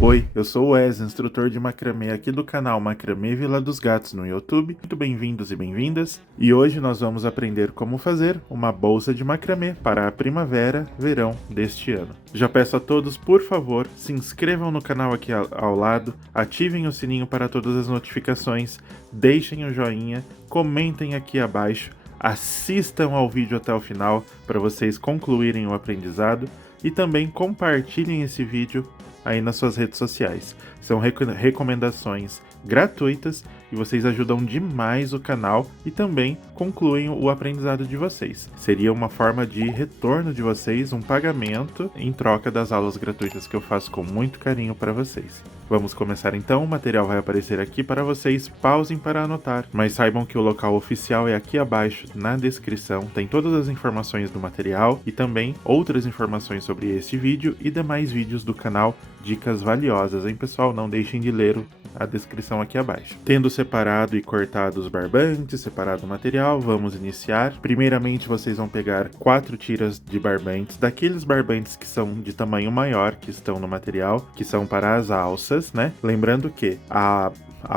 Oi, eu sou o Wes, instrutor de macramê aqui do canal Macramê Vila dos Gatos no YouTube. Muito bem-vindos e bem-vindas. E hoje nós vamos aprender como fazer uma bolsa de macramê para a primavera, verão deste ano. Já peço a todos, por favor, se inscrevam no canal aqui ao lado, ativem o sininho para todas as notificações, deixem o joinha, comentem aqui abaixo, assistam ao vídeo até o final para vocês concluírem o aprendizado e também compartilhem esse vídeo aí nas suas redes sociais. São recomendações gratuitas e vocês ajudam demais o canal e também concluem o aprendizado de vocês. Seria uma forma de retorno de vocês, um pagamento em troca das aulas gratuitas que eu faço com muito carinho para vocês. Vamos começar então, o material vai aparecer aqui para vocês, pausem para anotar, mas saibam que o local oficial é aqui abaixo na descrição, tem todas as informações do material e também outras informações sobre esse vídeo e demais vídeos do canal, dicas valiosas, hein pessoal? Não deixem de ler a descrição aqui abaixo. Tendo separado e cortado os barbantes, separado o material, vamos iniciar. Primeiramente vocês vão pegar 4 tiras de barbantes, daqueles barbantes que são de tamanho maior, que estão no material, que são para as alças, né? Lembrando que a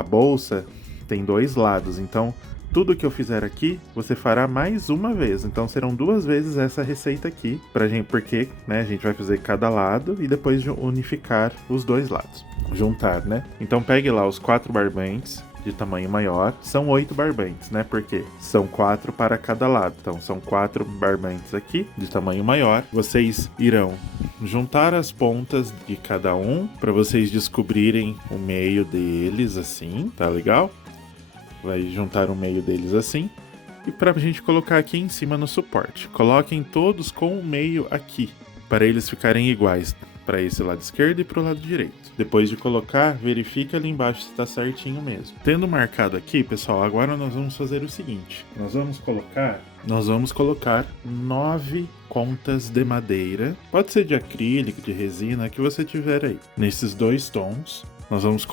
bolsa tem 2 lados, então tudo que eu fizer aqui, você fará mais uma vez. Então serão 2 vezes essa receita aqui, pra gente, porque né, a gente vai fazer cada lado e depois unificar os 2 lados. Juntar, né? Então pegue lá os 4 barbantes de tamanho maior. São 8 barbantes, né? Porque são 4 para cada lado. Então são 4 barbantes aqui de tamanho maior. Vocês irão juntar as pontas de cada um para vocês descobrirem o meio deles assim, tá legal? Vai juntar o meio deles assim. E para a gente colocar aqui em cima no suporte. Coloquem todos com o meio aqui, para eles ficarem iguais, para esse lado esquerdo e para o lado direito. Depois de colocar, verifique ali embaixo se está certinho mesmo. Tendo marcado aqui, pessoal, agora nós vamos fazer o seguinte. Nós vamos colocar 9 contas de madeira. Pode ser de acrílico, de resina, que você tiver aí. Nesses 2 tons. Nós vamos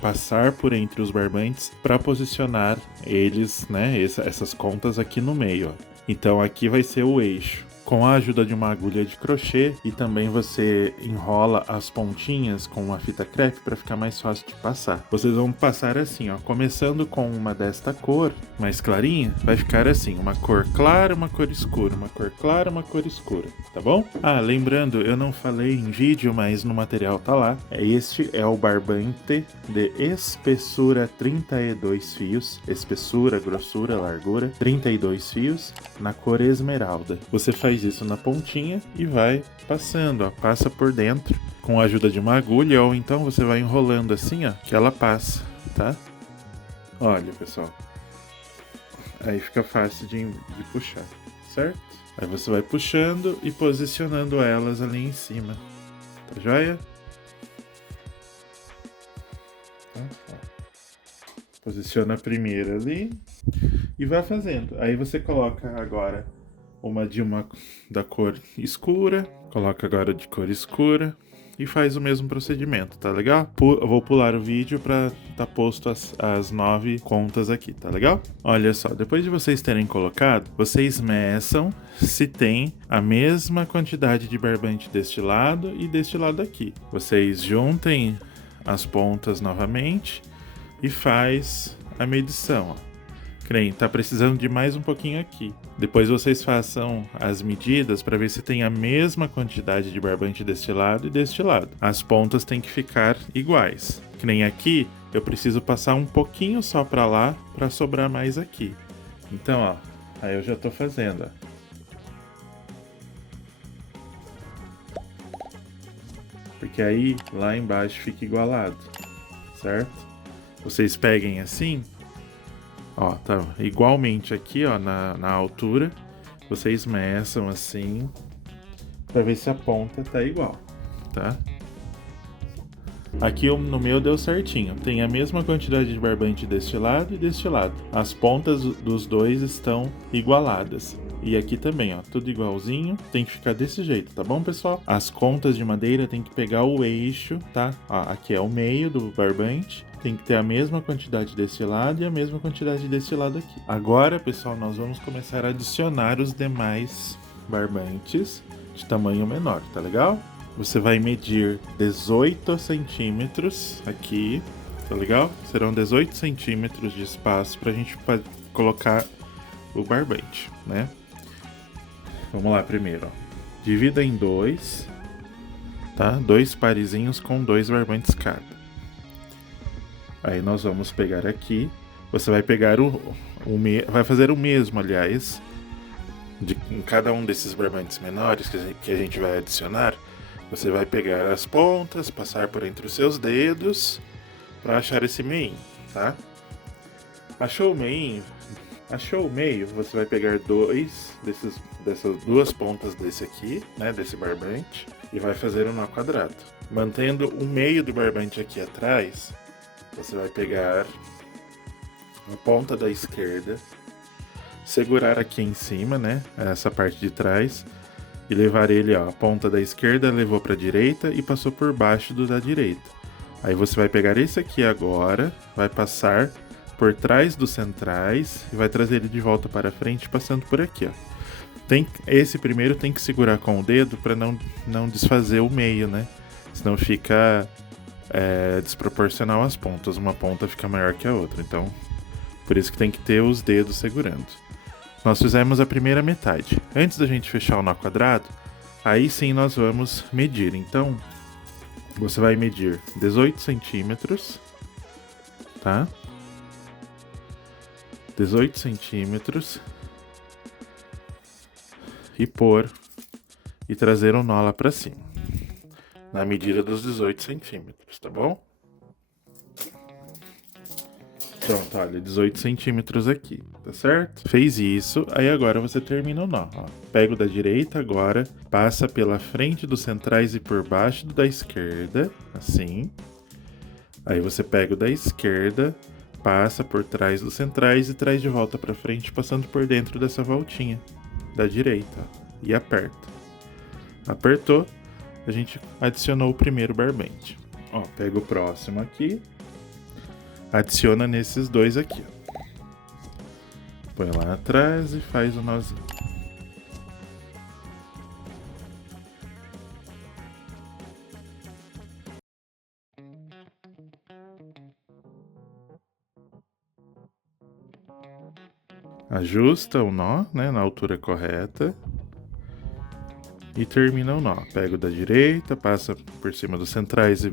passar por entre os barbantes para posicionar eles, né, essas contas aqui no meio, ó. Então aqui vai ser o eixo. Com a ajuda de uma agulha de crochê e também você enrola as pontinhas com uma fita crepe para ficar mais fácil de passar. Vocês vão passar assim, ó, começando com uma desta cor mais clarinha, vai ficar assim, uma cor clara, uma cor escura, uma cor clara, uma cor escura, tá bom? Ah, lembrando, eu não falei em vídeo, mas no material tá lá. Este é o barbante de espessura 32 fios, espessura, grossura, largura, 32 fios, na cor esmeralda. Você faz isso na pontinha e vai passando, ó, passa por dentro com a ajuda de uma agulha ou então você vai enrolando assim, ó, que ela passa, tá? Olha, pessoal, aí fica fácil de puxar, certo? Aí você vai puxando e posicionando elas ali em cima, tá joia? Posiciona a primeira ali e vai fazendo. Aí você coloca agora uma da cor escura, coloca agora de cor escura e faz o mesmo procedimento, tá legal? Eu vou pular o vídeo para tá posto as 9 contas aqui, tá legal? Olha só, depois de vocês terem colocado, vocês meçam se tem a mesma quantidade de barbante deste lado e deste lado aqui. Vocês juntem as pontas novamente e faz a medição, ó. Tá precisando de mais um pouquinho aqui. Depois vocês façam as medidas para ver se tem a mesma quantidade de barbante deste lado e deste lado. As pontas têm que ficar iguais. Que nem aqui, eu preciso passar um pouquinho só para lá para sobrar mais aqui. Então, ó, aí eu já tô fazendo, ó. Porque aí lá embaixo fica igualado, certo? Vocês peguem assim. Ó, tá igualmente aqui, ó, na altura. Vocês meçam assim pra ver se a ponta tá igual, tá? Aqui no meu deu certinho. Tem a mesma quantidade de barbante deste lado e deste lado. As pontas dos dois estão igualadas. E aqui também, ó, tudo igualzinho. Tem que ficar desse jeito, tá bom, pessoal? As contas de madeira tem que pegar o eixo, tá? Ó, aqui é o meio do barbante. Tem que ter a mesma quantidade desse lado e a mesma quantidade desse lado aqui. Agora, pessoal, nós vamos começar a adicionar os demais barbantes de tamanho menor, tá legal? Você vai medir 18 centímetros aqui, tá legal? Serão 18 centímetros de espaço pra gente colocar o barbante, né? Vamos lá primeiro, ó. Divida em dois, tá? Dois parezinhos com 2 barbantes cada. Aí nós vamos pegar aqui, você vai pegar vai fazer o mesmo, aliás, em cada um desses barbantes menores que a gente vai adicionar. Você vai pegar as pontas, passar por entre os seus dedos para achar esse meinho, tá? Achou o meinho? Achou o meio? Você vai pegar dessas duas pontas desse aqui, né? Desse barbante, e vai fazer um nó quadrado. Mantendo o meio do barbante aqui atrás, você vai pegar a ponta da esquerda, segurar aqui em cima, né? Essa parte de trás. E levar ele, ó, a ponta da esquerda levou para a direita e passou por baixo do da direita. Aí você vai pegar esse aqui agora, vai passar por trás dos centrais e vai trazer ele de volta para frente, passando por aqui, ó. Esse primeiro tem que segurar com o dedo para não desfazer o meio, né? Senão fica desproporcional as pontas. Uma ponta fica maior que a outra, então por isso que tem que ter os dedos segurando. Nós fizemos a primeira metade. Antes da gente fechar o nó quadrado, aí sim nós vamos medir. Então, você vai medir 18 centímetros, tá? 18 centímetros. E trazer o nó lá pra cima. Na medida dos 18 centímetros, tá bom? Pronto, olha, 18 centímetros aqui, tá certo? Fez isso, aí agora você termina o nó, ó. Pega o da direita agora, passa pela frente dos centrais e por baixo do da esquerda, assim. Aí você pega o da esquerda, passa por trás dos centrais e traz de volta pra frente, passando por dentro dessa voltinha da direita, ó, e aperta. Apertou, a gente adicionou o primeiro barbante. Ó, pega o próximo aqui. Adiciona nesses dois aqui, ó. Põe lá atrás e faz o nozinho. Ajusta o nó, né, na altura correta. E termina o nó. Pega o da direita, passa por cima dos centrais e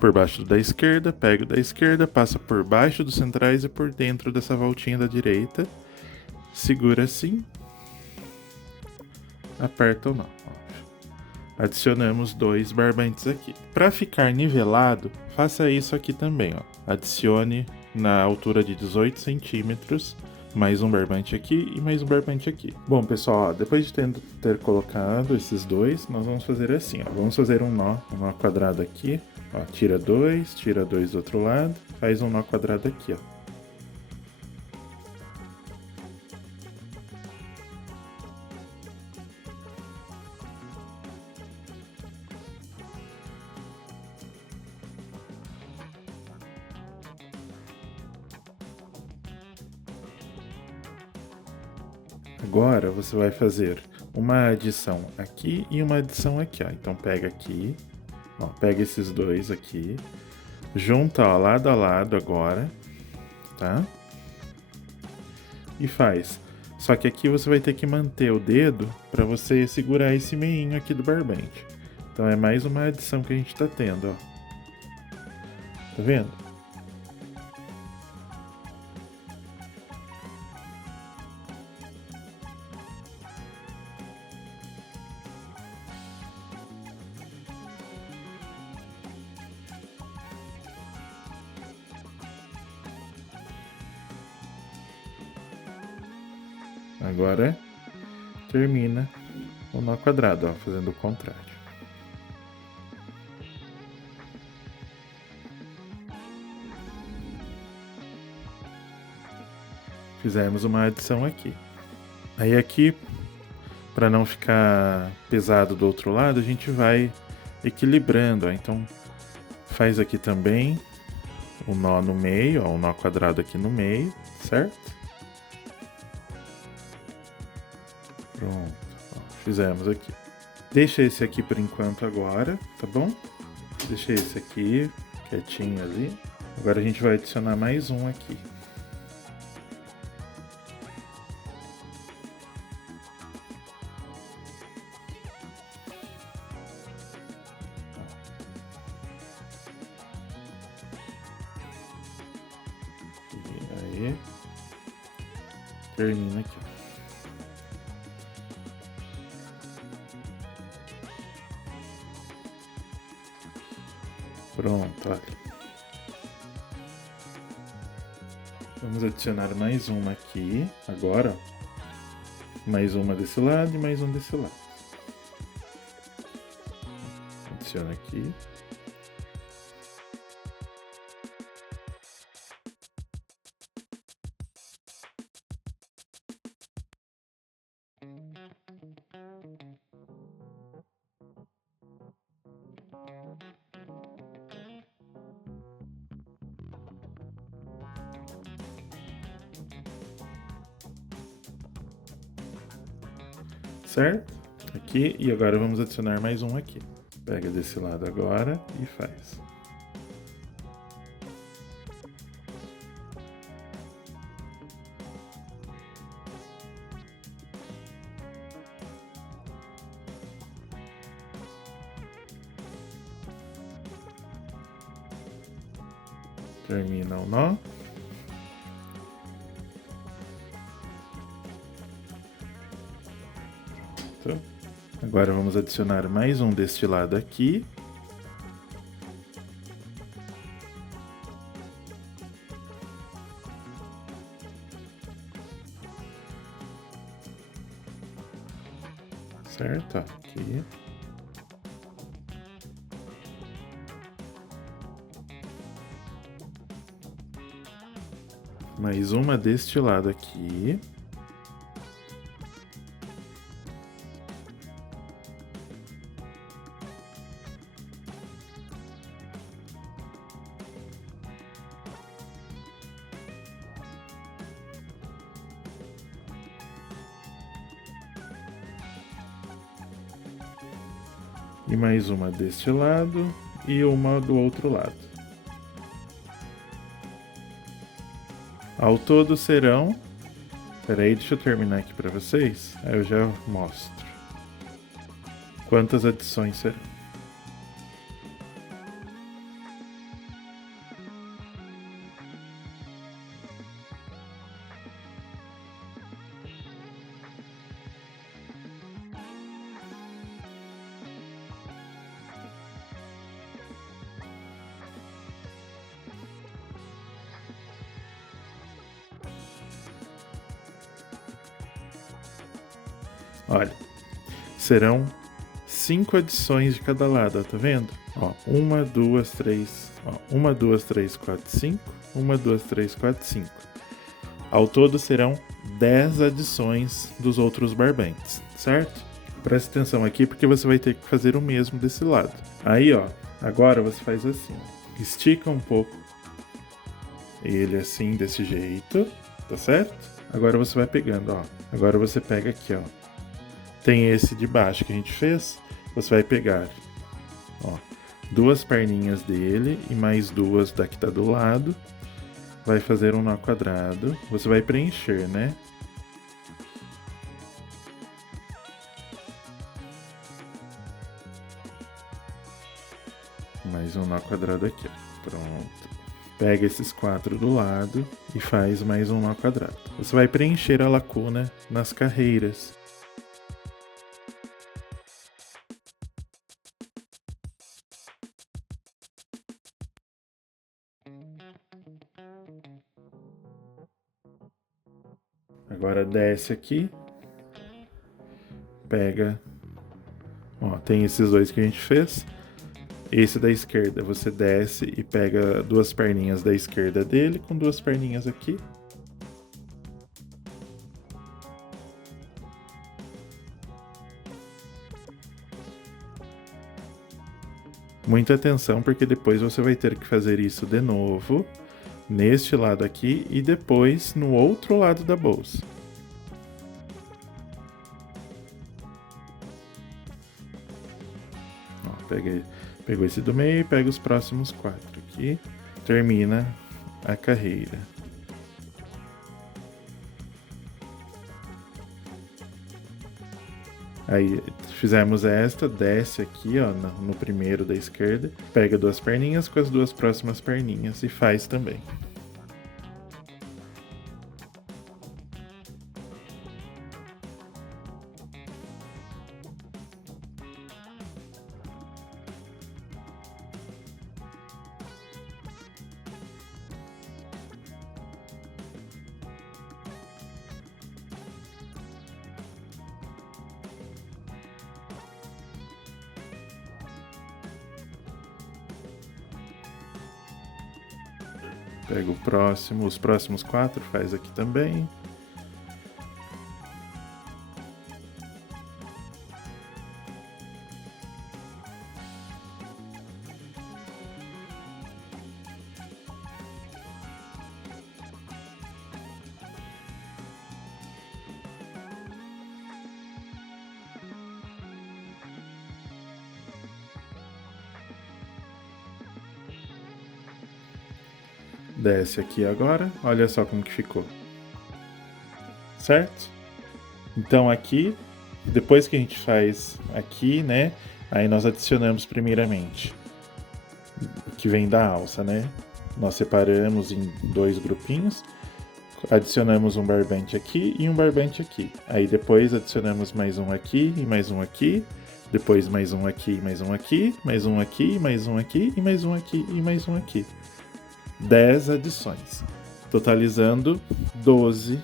por baixo da esquerda, pega o da esquerda, passa por baixo dos centrais e por dentro dessa voltinha da direita. Segura assim. Aperta o nó. Adicionamos 2 barbantes aqui. Para ficar nivelado, faça isso aqui também, ó. Adicione na altura de 18 centímetros, mais um barbante aqui e mais um barbante aqui. Bom, pessoal, ó, depois de ter colocado esses dois, nós vamos fazer assim, ó. Vamos fazer um nó quadrado aqui. Ó, tira dois do outro lado, faz um nó quadrado aqui, ó. Agora você vai fazer uma adição aqui e uma adição aqui, ó. Então pega aqui, ó, pega esses dois aqui, junta, ó, lado a lado agora, tá? E faz. Só que aqui você vai ter que manter o dedo para você segurar esse meinho aqui do barbante. Então é mais uma adição que a gente tá tendo, ó. Tá vendo? Agora termina o nó quadrado, ó, fazendo o contrário. Fizemos uma adição aqui. Aí aqui, para não ficar pesado do outro lado, a gente vai equilibrando, ó. Então faz aqui também o nó no meio, ó, o nó quadrado aqui no meio, certo? Pronto, ó, fizemos aqui. Deixa esse aqui por enquanto agora, tá bom? Deixa esse aqui quietinho ali. Agora a gente vai adicionar mais um aqui. E aí, termina aqui. Pronto, olha. Vamos adicionar mais uma aqui, agora. Mais uma desse lado e mais um desse lado. Adiciona aqui. Certo? Aqui, e agora vamos adicionar mais um aqui. Pega desse lado agora e faz. Termina o nó. Agora vamos adicionar mais um deste lado aqui. Certo? Aqui. Mais uma deste lado aqui. E mais uma deste lado e uma do outro lado. Ao todo serão... Peraí, deixa eu terminar aqui para vocês, aí eu já mostro quantas adições serão. Olha, serão 5 adições de cada lado, ó, tá vendo? Ó, 1, 2, 3, ó, 1, 2, 3, 4, 5, 1, 2, 3, 4, 5. Ao todo serão 10 adições dos outros barbantes, certo? Presta atenção aqui porque você vai ter que fazer o mesmo desse lado. Aí, ó, agora você faz assim, estica um pouco ele assim, desse jeito, tá certo? Agora você vai pegando, ó, agora você pega aqui, ó. Tem esse de baixo que a gente fez, você vai pegar, ó, 2 perninhas dele e mais 2 da que tá do lado, vai fazer um nó quadrado, você vai preencher, né? Mais um nó quadrado aqui, ó. Pronto. Pega esses 4 do lado e faz mais um nó quadrado. Você vai preencher a lacuna nas carreiras. Agora desce aqui, pega, ó, tem esses dois que a gente fez. Esse da esquerda, você desce e pega 2 perninhas da esquerda dele com 2 perninhas aqui. Muita atenção, porque depois você vai ter que fazer isso de novo, neste lado aqui e depois no outro lado da bolsa. Pegou esse do meio e pega os próximos 4 aqui. Termina a carreira. Aí fizemos esta, desce aqui, ó, no primeiro da esquerda, pega 2 perninhas com as 2 próximas perninhas e faz também. Pega o próximo, os próximos 4, faz aqui também. Desce aqui agora, olha só como que ficou. Certo? Então aqui, depois que a gente faz aqui, né, aí nós adicionamos primeiramente o que vem da alça, né? Nós separamos em 2 grupinhos, adicionamos um barbante aqui e um barbante aqui. Aí depois adicionamos mais um aqui e mais um aqui, depois mais um aqui, mais um aqui, mais um aqui, mais um aqui e mais um aqui e mais um aqui. 10 adições, totalizando 12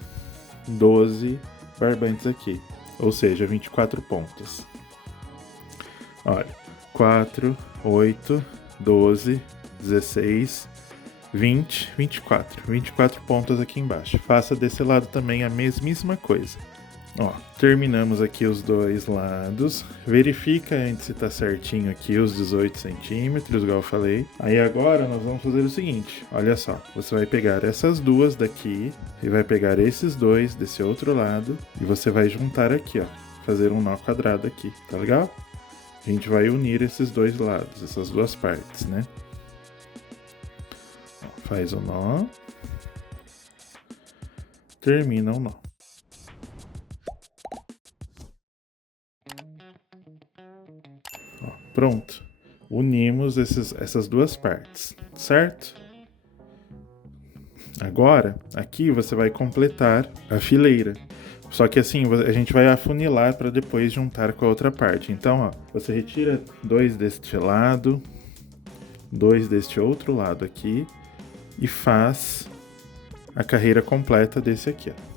barbantes aqui, ou seja, 24 pontos. Olha, 4, 8, 12, 16, 20, 24 pontos aqui embaixo. Faça desse lado também a mesmíssima coisa. Ó, terminamos aqui os 2 lados. Verifica antes se tá certinho aqui os 18 centímetros, igual eu falei. Aí agora nós vamos fazer o seguinte, olha só. Você vai pegar essas 2 daqui e vai pegar esses 2 desse outro lado e você vai juntar aqui, ó. Fazer um nó quadrado aqui, tá legal? A gente vai unir esses 2 lados, essas 2 partes, né? Ó, faz o nó. Termina o nó. Pronto, unimos essas 2 partes, certo? Agora, aqui você vai completar a fileira. Só que assim, a gente vai afunilar para depois juntar com a outra parte. Então, ó, você retira 2 deste lado, 2 deste outro lado aqui e faz a carreira completa desse aqui, ó.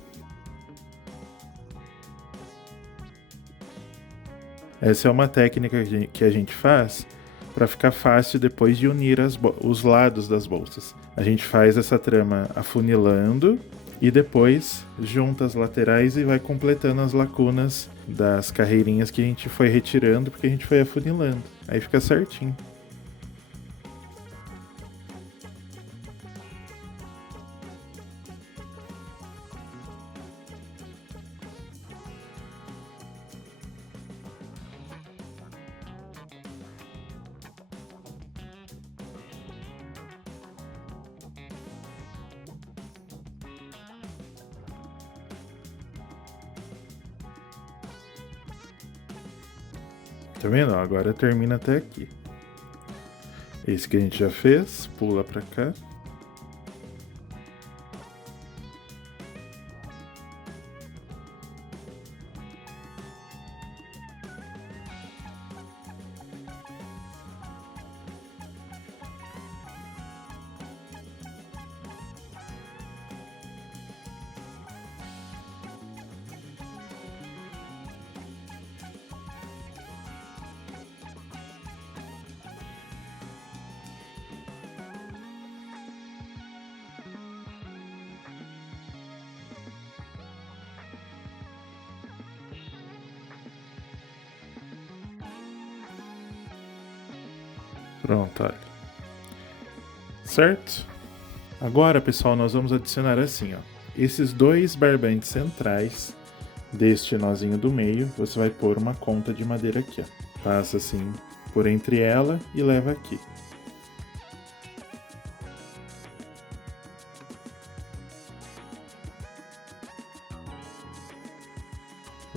Essa é uma técnica que a gente faz para ficar fácil depois de unir os lados das bolsas. A gente faz essa trama afunilando e depois junta as laterais e vai completando as lacunas das carreirinhas que a gente foi retirando porque a gente foi afunilando. Aí fica certinho. Tá vendo? Agora termina até aqui. Esse que a gente já fez, pula pra cá. Pronto, olha. Certo? Agora, pessoal, nós vamos adicionar assim, ó. Esses 2 barbantes centrais deste nozinho do meio, você vai pôr uma conta de madeira aqui, ó. Passa assim por entre ela e leva aqui.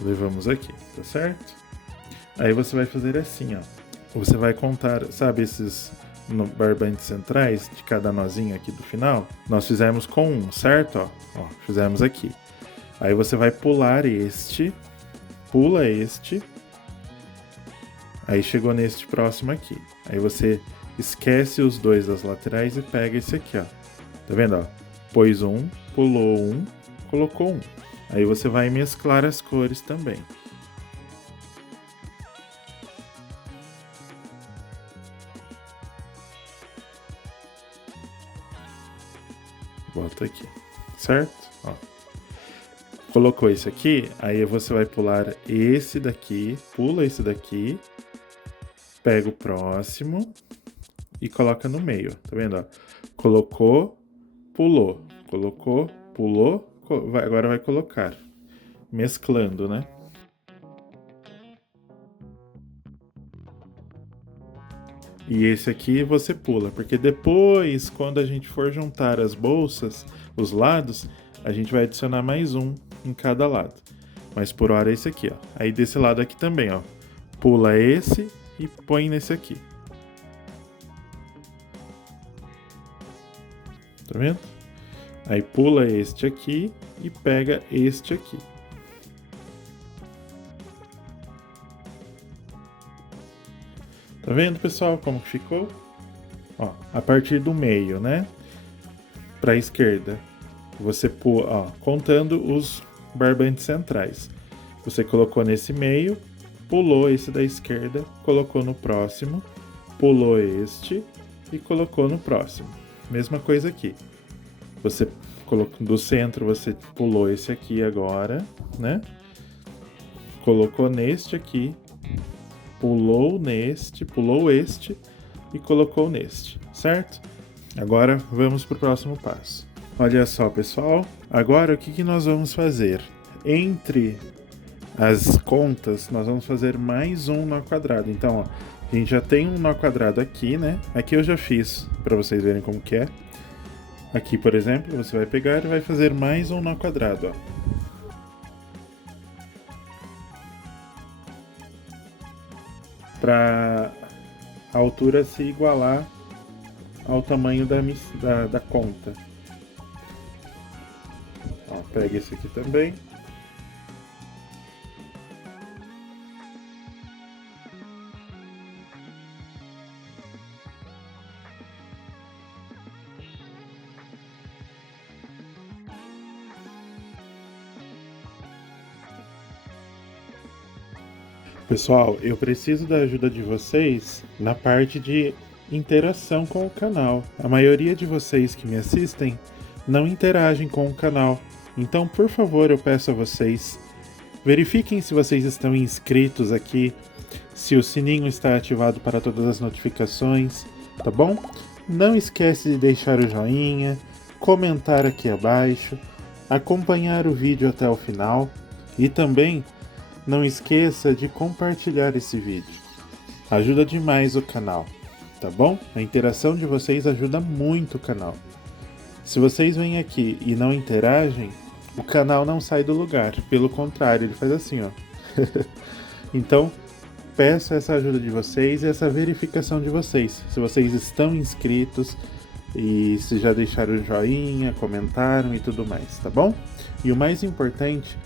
Levamos aqui, tá certo? Aí você vai fazer assim, ó. Você vai contar, sabe esses barbantes centrais de cada nozinho aqui do final? Nós fizemos com um, certo? Ó, fizemos aqui. Aí você vai pular este, pula este, aí chegou neste próximo aqui. Aí você esquece os dois das laterais e pega esse aqui, ó. Tá vendo, ó? Pôs um, pulou um, colocou um. Aí você vai mesclar as cores também. Bota aqui, certo? Ó. Colocou esse aqui, aí você vai pular esse daqui, pula esse daqui, pega o próximo e coloca no meio, tá vendo? Ó? Colocou, pulou, agora vai colocar, mesclando, né? E esse aqui você pula, porque depois, quando a gente for juntar as bolsas, os lados, a gente vai adicionar mais um em cada lado. Mas por hora é esse aqui, ó. Aí desse lado aqui também, ó. Pula esse e põe nesse aqui. Tá vendo? Aí pula este aqui e pega este aqui. Tá vendo, pessoal, como que ficou? Ó, a partir do meio, né? Pra esquerda. Você pula, ó, contando os barbantes centrais. Você colocou nesse meio, pulou esse da esquerda, colocou no próximo, pulou este e colocou no próximo. Mesma coisa aqui. Você colocou do centro, você pulou esse aqui agora, né? Colocou neste aqui, pulou neste, pulou este e colocou neste, certo? Agora vamos para o próximo passo. Olha só, pessoal, agora o que nós vamos fazer? Entre as contas, nós vamos fazer mais um nó quadrado. Então, ó, a gente já tem um nó quadrado aqui, né? Aqui eu já fiz, para vocês verem como que é. Aqui, por exemplo, você vai pegar e vai fazer mais um nó quadrado, ó. Para a altura se igualar ao tamanho da conta. Ó, pega esse aqui também. Pessoal, eu preciso da ajuda de vocês na parte de interação com o canal. A maioria de vocês que me assistem não interagem com o canal. Então, por favor, eu peço a vocês, verifiquem se vocês estão inscritos aqui, se o sininho está ativado para todas as notificações, tá bom? Não esquece de deixar o joinha, comentar aqui abaixo, acompanhar o vídeo até o final e também não esqueça de compartilhar esse vídeo. Ajuda demais o canal, tá bom? A interação de vocês ajuda muito o canal. Se vocês vêm aqui e não interagem, o canal não sai do lugar. Pelo contrário, ele faz assim, ó. Então, peço essa ajuda de vocês e essa verificação de vocês. Se vocês estão inscritos e se já deixaram o joinha, comentaram e tudo mais, tá bom? E o mais importante,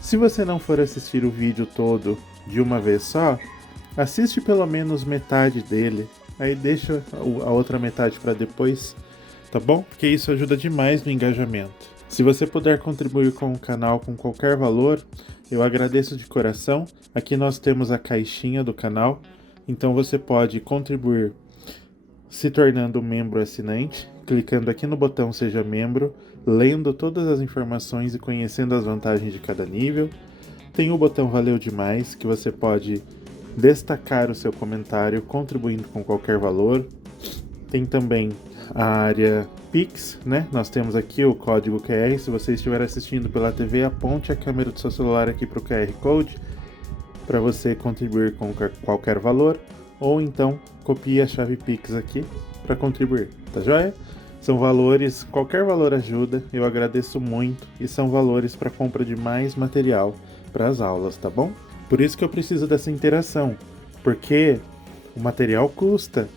se você não for assistir o vídeo todo de uma vez só, assiste pelo menos metade dele, aí deixa a outra metade para depois, tá bom? Porque isso ajuda demais no engajamento. Se você puder contribuir com o canal com qualquer valor, eu agradeço de coração. Aqui nós temos a caixinha do canal, então você pode contribuir se tornando membro assinante, clicando aqui no botão Seja Membro, lendo todas as informações e conhecendo as vantagens de cada nível. Tem o botão Valeu Demais, que você pode destacar o seu comentário contribuindo com qualquer valor. Tem também a área Pix, né? Nós temos aqui o código QR. Se você estiver assistindo pela TV, aponte a câmera do seu celular aqui para o QR Code para você contribuir com qualquer valor. ou então copie a chave Pix aqui para contribuir, tá joia? São valores, qualquer valor ajuda, eu agradeço muito, e são valores para compra de mais material para as aulas, tá bom? Por isso que eu preciso dessa interação, porque o material custa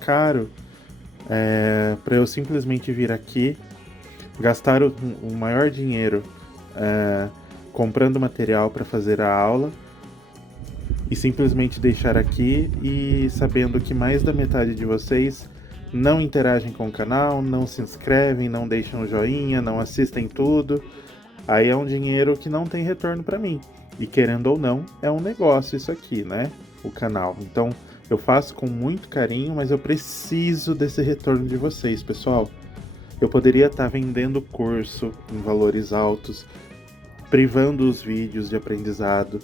caro, para eu simplesmente vir aqui, gastar o maior dinheiro comprando material para fazer a aula e simplesmente deixar aqui e sabendo que mais da metade de vocês não interagem com o canal, não se inscrevem, não deixam o joinha, não assistem tudo. Aí é um dinheiro que não tem retorno para mim. E querendo ou não, é um negócio isso aqui, né? O canal. Então eu faço com muito carinho, mas eu preciso desse retorno de vocês, pessoal. Eu poderia estar vendendo curso em valores altos, privando os vídeos de aprendizado,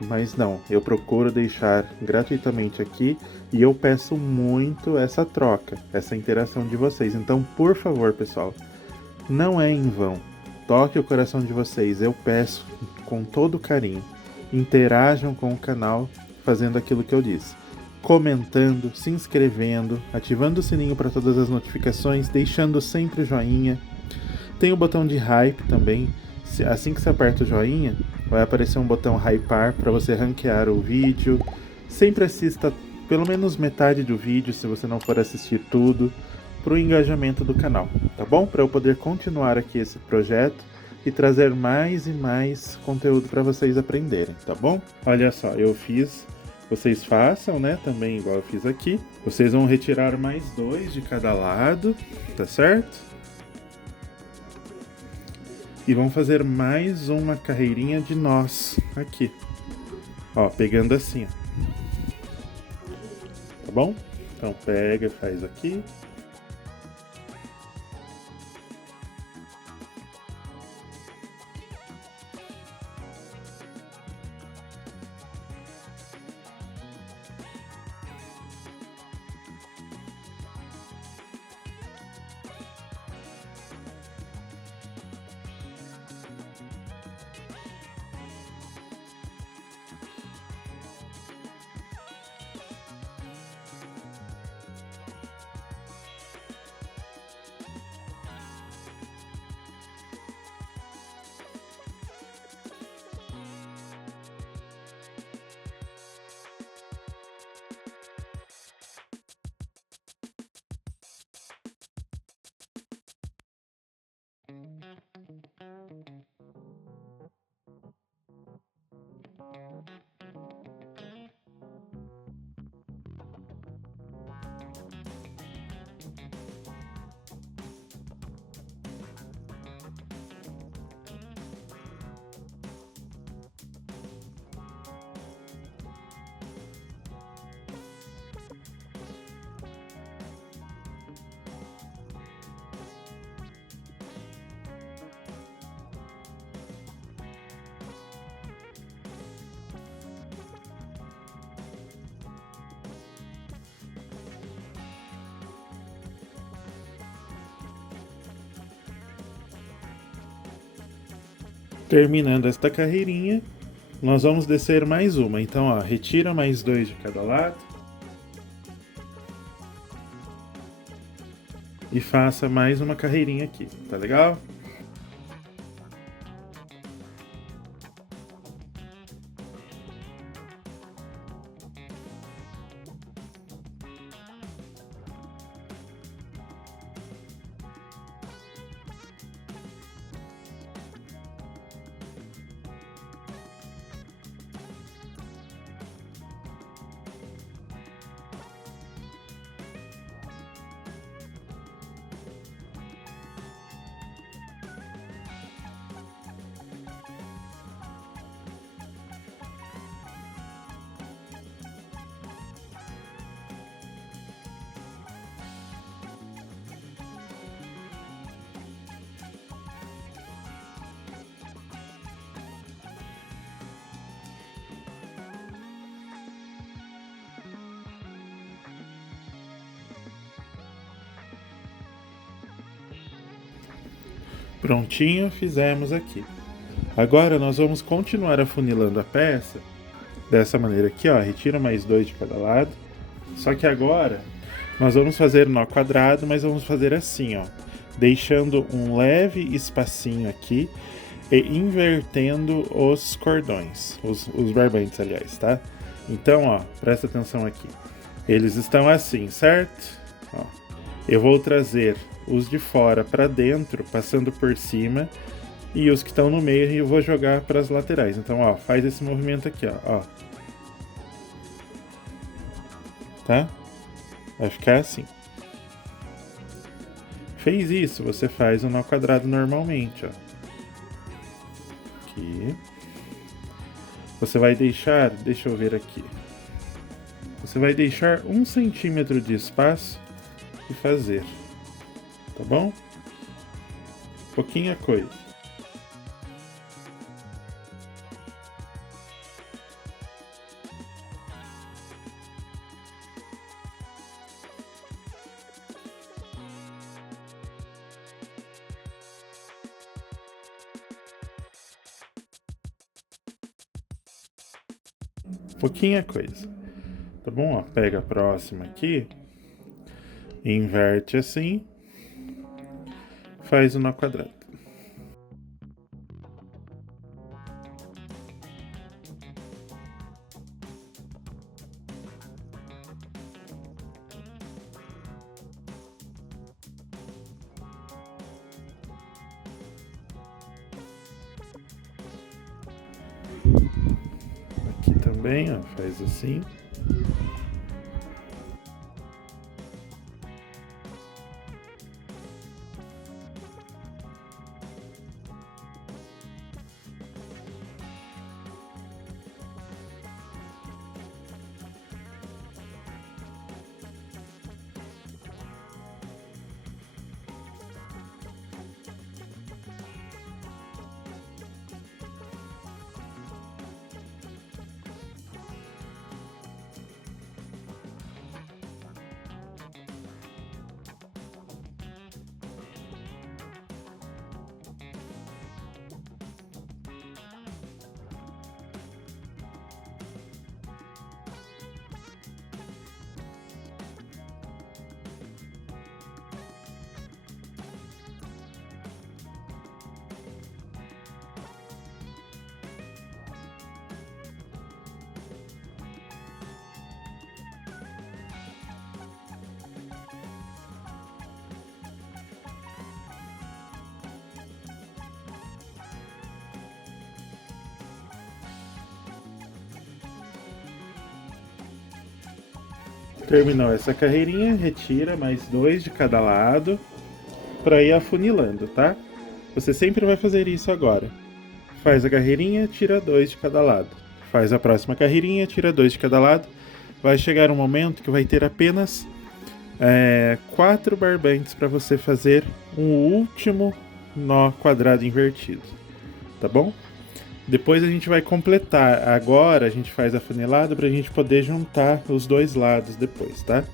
mas não, eu procuro deixar gratuitamente aqui e eu peço muito essa troca, essa interação de vocês. Então, por favor, pessoal, não é em vão. Toque o coração de vocês, eu peço com todo carinho. Interajam com o canal fazendo aquilo que eu disse. Comentando, se inscrevendo, ativando o sininho para todas as notificações, deixando sempre o joinha. Tem o botão de hype também. Assim que você aperta o joinha, vai aparecer um botão hypar para você ranquear o vídeo. Sempre assista pelo menos metade do vídeo, se você não for assistir tudo, para o engajamento do canal, tá bom? Para eu poder continuar aqui esse projeto e trazer mais e mais conteúdo para vocês aprenderem, tá bom? Olha só, eu fiz, vocês façam, né? Também igual eu fiz aqui. Vocês vão retirar mais 2 de cada lado, tá certo? E vamos fazer mais uma carreirinha de nós aqui. Ó, pegando assim, ó. Tá bom? Então pega, faz aqui. Terminando esta carreirinha, nós vamos descer mais uma. Então, ó, retira mais 2 de cada lado. E faça mais uma carreirinha aqui, tá legal? Prontinho, fizemos aqui. Agora nós vamos continuar afunilando a peça dessa maneira aqui, ó, retira mais 2 de cada lado. Só que agora nós vamos fazer nó quadrado, mas vamos fazer assim, ó, deixando um leve espacinho aqui e invertendo os cordões, os barbantes, aliás, tá? Então, ó, presta atenção aqui. Eles estão assim, certo? Ó, eu vou trazer os de fora para dentro, passando por cima, e os que estão no meio eu vou jogar para as laterais. Então, ó, faz esse movimento aqui, ó. Tá? Vai ficar assim. Fez isso, você faz o nó quadrado normalmente, ó. Aqui. Você vai deixar, deixa eu ver aqui. Você vai deixar 1 centímetro de espaço e fazer. Tá bom? Pouquinha coisa. Pouquinha coisa. Tá bom? Ó, pega a próxima aqui, inverte assim, faz o nó quadrado. Aqui também, ó, faz assim. Terminou essa carreirinha, retira mais 2 de cada lado para ir afunilando, tá? Você sempre vai fazer isso agora. Faz a carreirinha, tira 2 de cada lado. Faz a próxima carreirinha, tira 2 de cada lado. Vai chegar um momento que vai ter apenas 4 barbantes para você fazer um último nó quadrado invertido, tá bom? Depois a gente vai completar. Agora a gente faz a funilada para a gente poder juntar os dois lados depois, tá?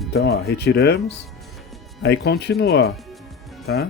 Então, ó, retiramos. Aí continua, ó, tá?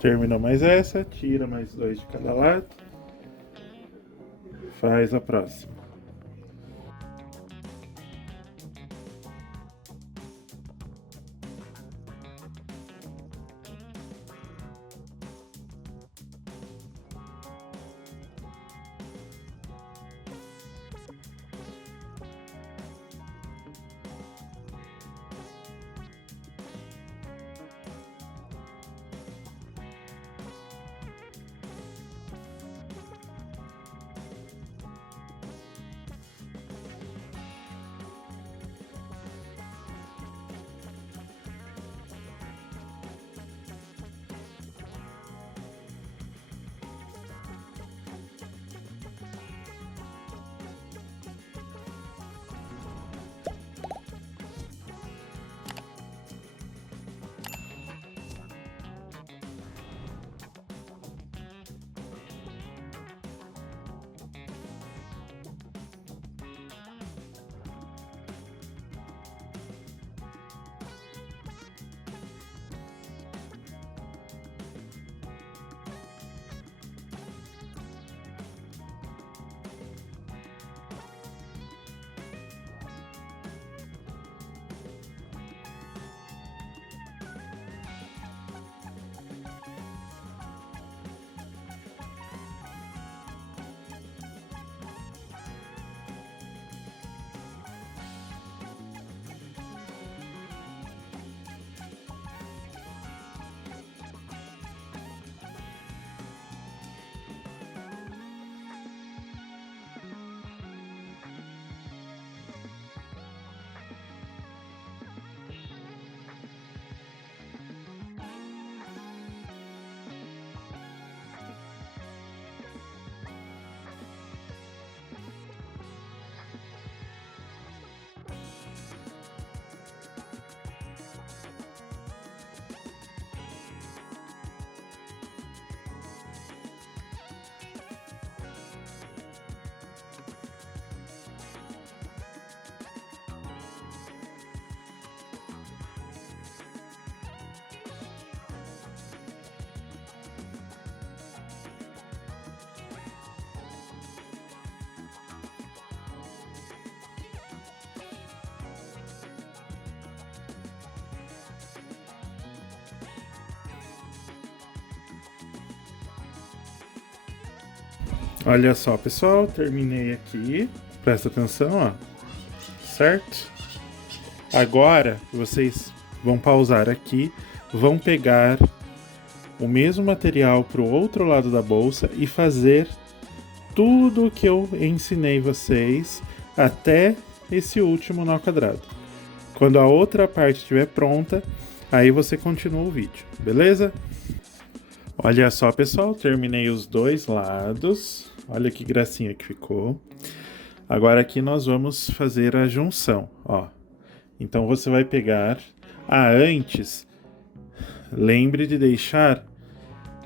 Terminou mais essa, tira mais 2 de cada lado. Faz a próxima. Olha só, pessoal, terminei aqui. Presta atenção, ó. Certo? Agora vocês vão pausar aqui, vão pegar o mesmo material para o outro lado da bolsa e fazer tudo o que eu ensinei vocês até esse último nó quadrado. Quando a outra parte estiver pronta, aí você continua o vídeo, beleza? Olha só, pessoal, terminei os dois lados. Olha que gracinha que ficou. Agora aqui nós vamos fazer a junção, ó. Então você vai pegar... antes, lembre de deixar...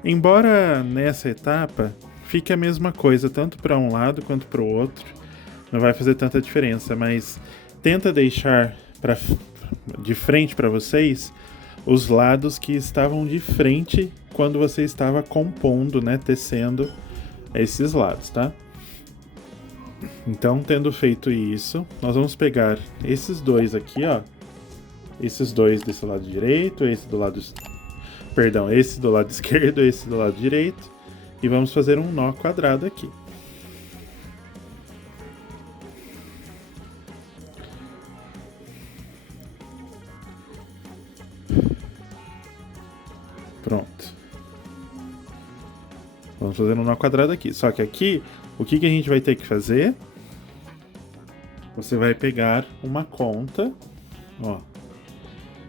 Embora nessa etapa fique a mesma coisa, tanto para um lado quanto para o outro, não vai fazer tanta diferença, mas tenta deixar de frente para vocês os lados que estavam de frente quando você estava compondo, né, tecendo esses lados, tá? Então, tendo feito isso, nós vamos pegar esses dois aqui, ó. Esses dois desse lado direito, esse do lado... Perdão, esse do lado esquerdo, esse do lado direito. E vamos fazer um nó quadrado aqui. Pronto. Vamos fazer um nó quadrado aqui. Só que aqui, o que a gente vai ter que fazer? Você vai pegar uma conta, ó,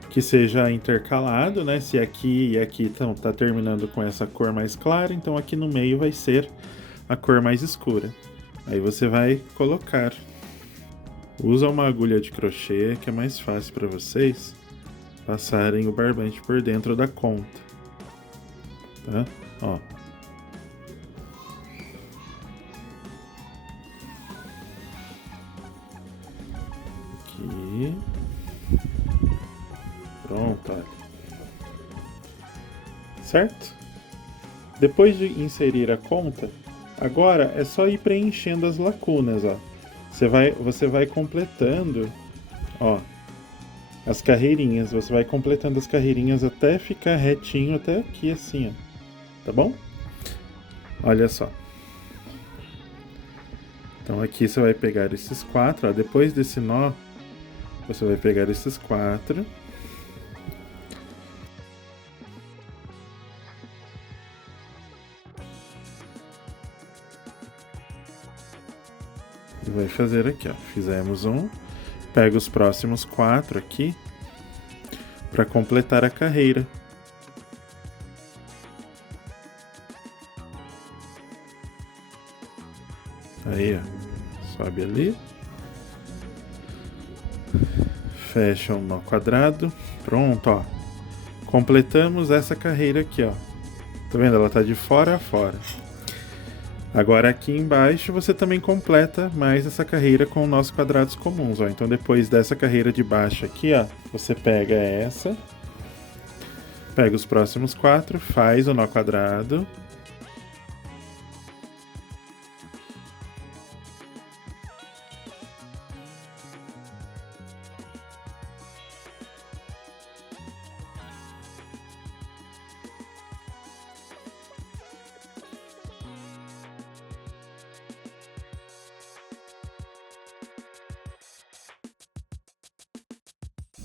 que seja intercalado, né? Se aqui e aqui tá terminando com essa cor mais clara, então aqui no meio vai ser a cor mais escura. Aí você vai colocar. Usa uma agulha de crochê, que é mais fácil para vocês passarem o barbante por dentro da conta, tá? Ó. Aqui. Pronto, olha. Certo? Depois de inserir a conta, agora é só ir preenchendo as lacunas, ó. Você vai completando, ó, as carreirinhas. Você vai completando as carreirinhas até ficar retinho, até aqui assim, ó. Tá bom? Olha só. Então aqui você vai pegar esses quatro, ó. Depois desse nó, você vai pegar esses quatro. E vai fazer aqui, ó. Fizemos um. Pega os próximos quatro aqui para completar a carreira. Aí, ó. Sobe ali. Fecha um nó quadrado. Pronto, ó. Completamos essa carreira aqui, ó. Tá vendo? Ela tá de fora a fora. Agora aqui embaixo você também completa mais essa carreira com nossos quadrados comuns, ó. Então depois dessa carreira de baixo aqui, ó, você pega essa, pega os próximos quatro, faz o nó quadrado.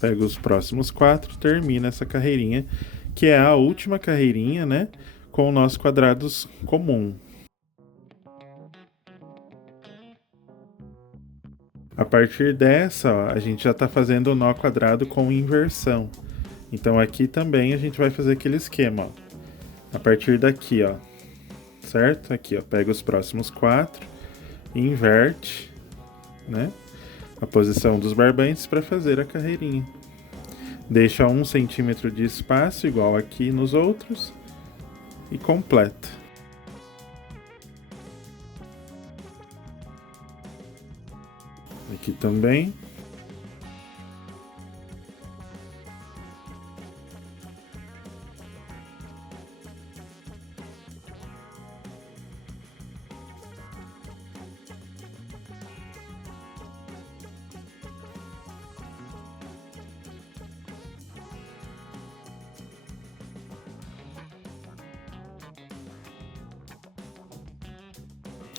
Pega os próximos quatro, termina essa carreirinha, que é a última carreirinha, né, com nossos quadrados comum. A partir dessa, ó, a gente já está fazendo o nó quadrado com inversão. Então aqui também a gente vai fazer aquele esquema, ó. A partir daqui, ó, certo? Aqui, ó, pega os próximos quatro, inverte, né, a posição dos barbantes para fazer a carreirinha. Deixa 1 centímetro de espaço, igual aqui nos outros, e completa. Aqui também.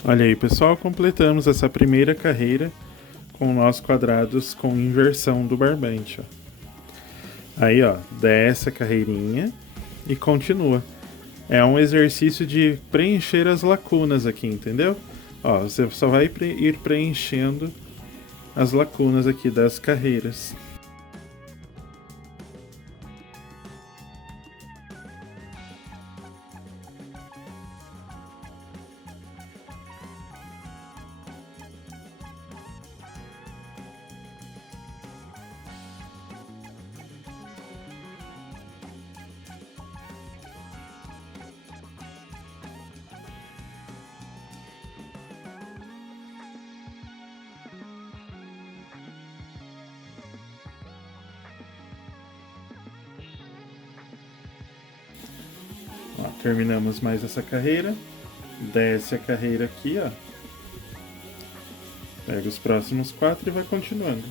Olha aí, pessoal, completamos essa primeira carreira com nós quadrados com inversão do barbante, ó. Aí, ó, desce a carreirinha e continua. É um exercício de preencher as lacunas aqui, entendeu? Ó, você só vai ir preenchendo as lacunas aqui das carreiras. Ó, terminamos mais essa carreira. Desce a carreira aqui, ó. Pega os próximos 4 e vai continuando.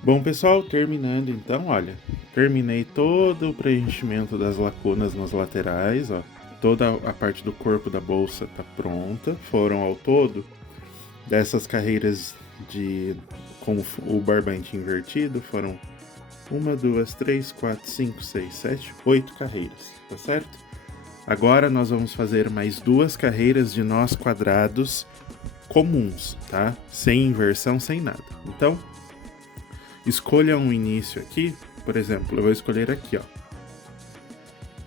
Bom, pessoal, terminando então, olha, terminei todo o preenchimento das lacunas nas laterais, ó. Toda a parte do corpo da bolsa tá pronta. Foram ao todo dessas carreiras com o barbante invertido, foram 1, 2, 3, 4, 5, 6, 7, 8 carreiras, tá certo? Agora nós vamos fazer mais 2 carreiras de nós quadrados comuns, tá? Sem inversão, sem nada. Então, escolha um início aqui, por exemplo, eu vou escolher aqui, ó,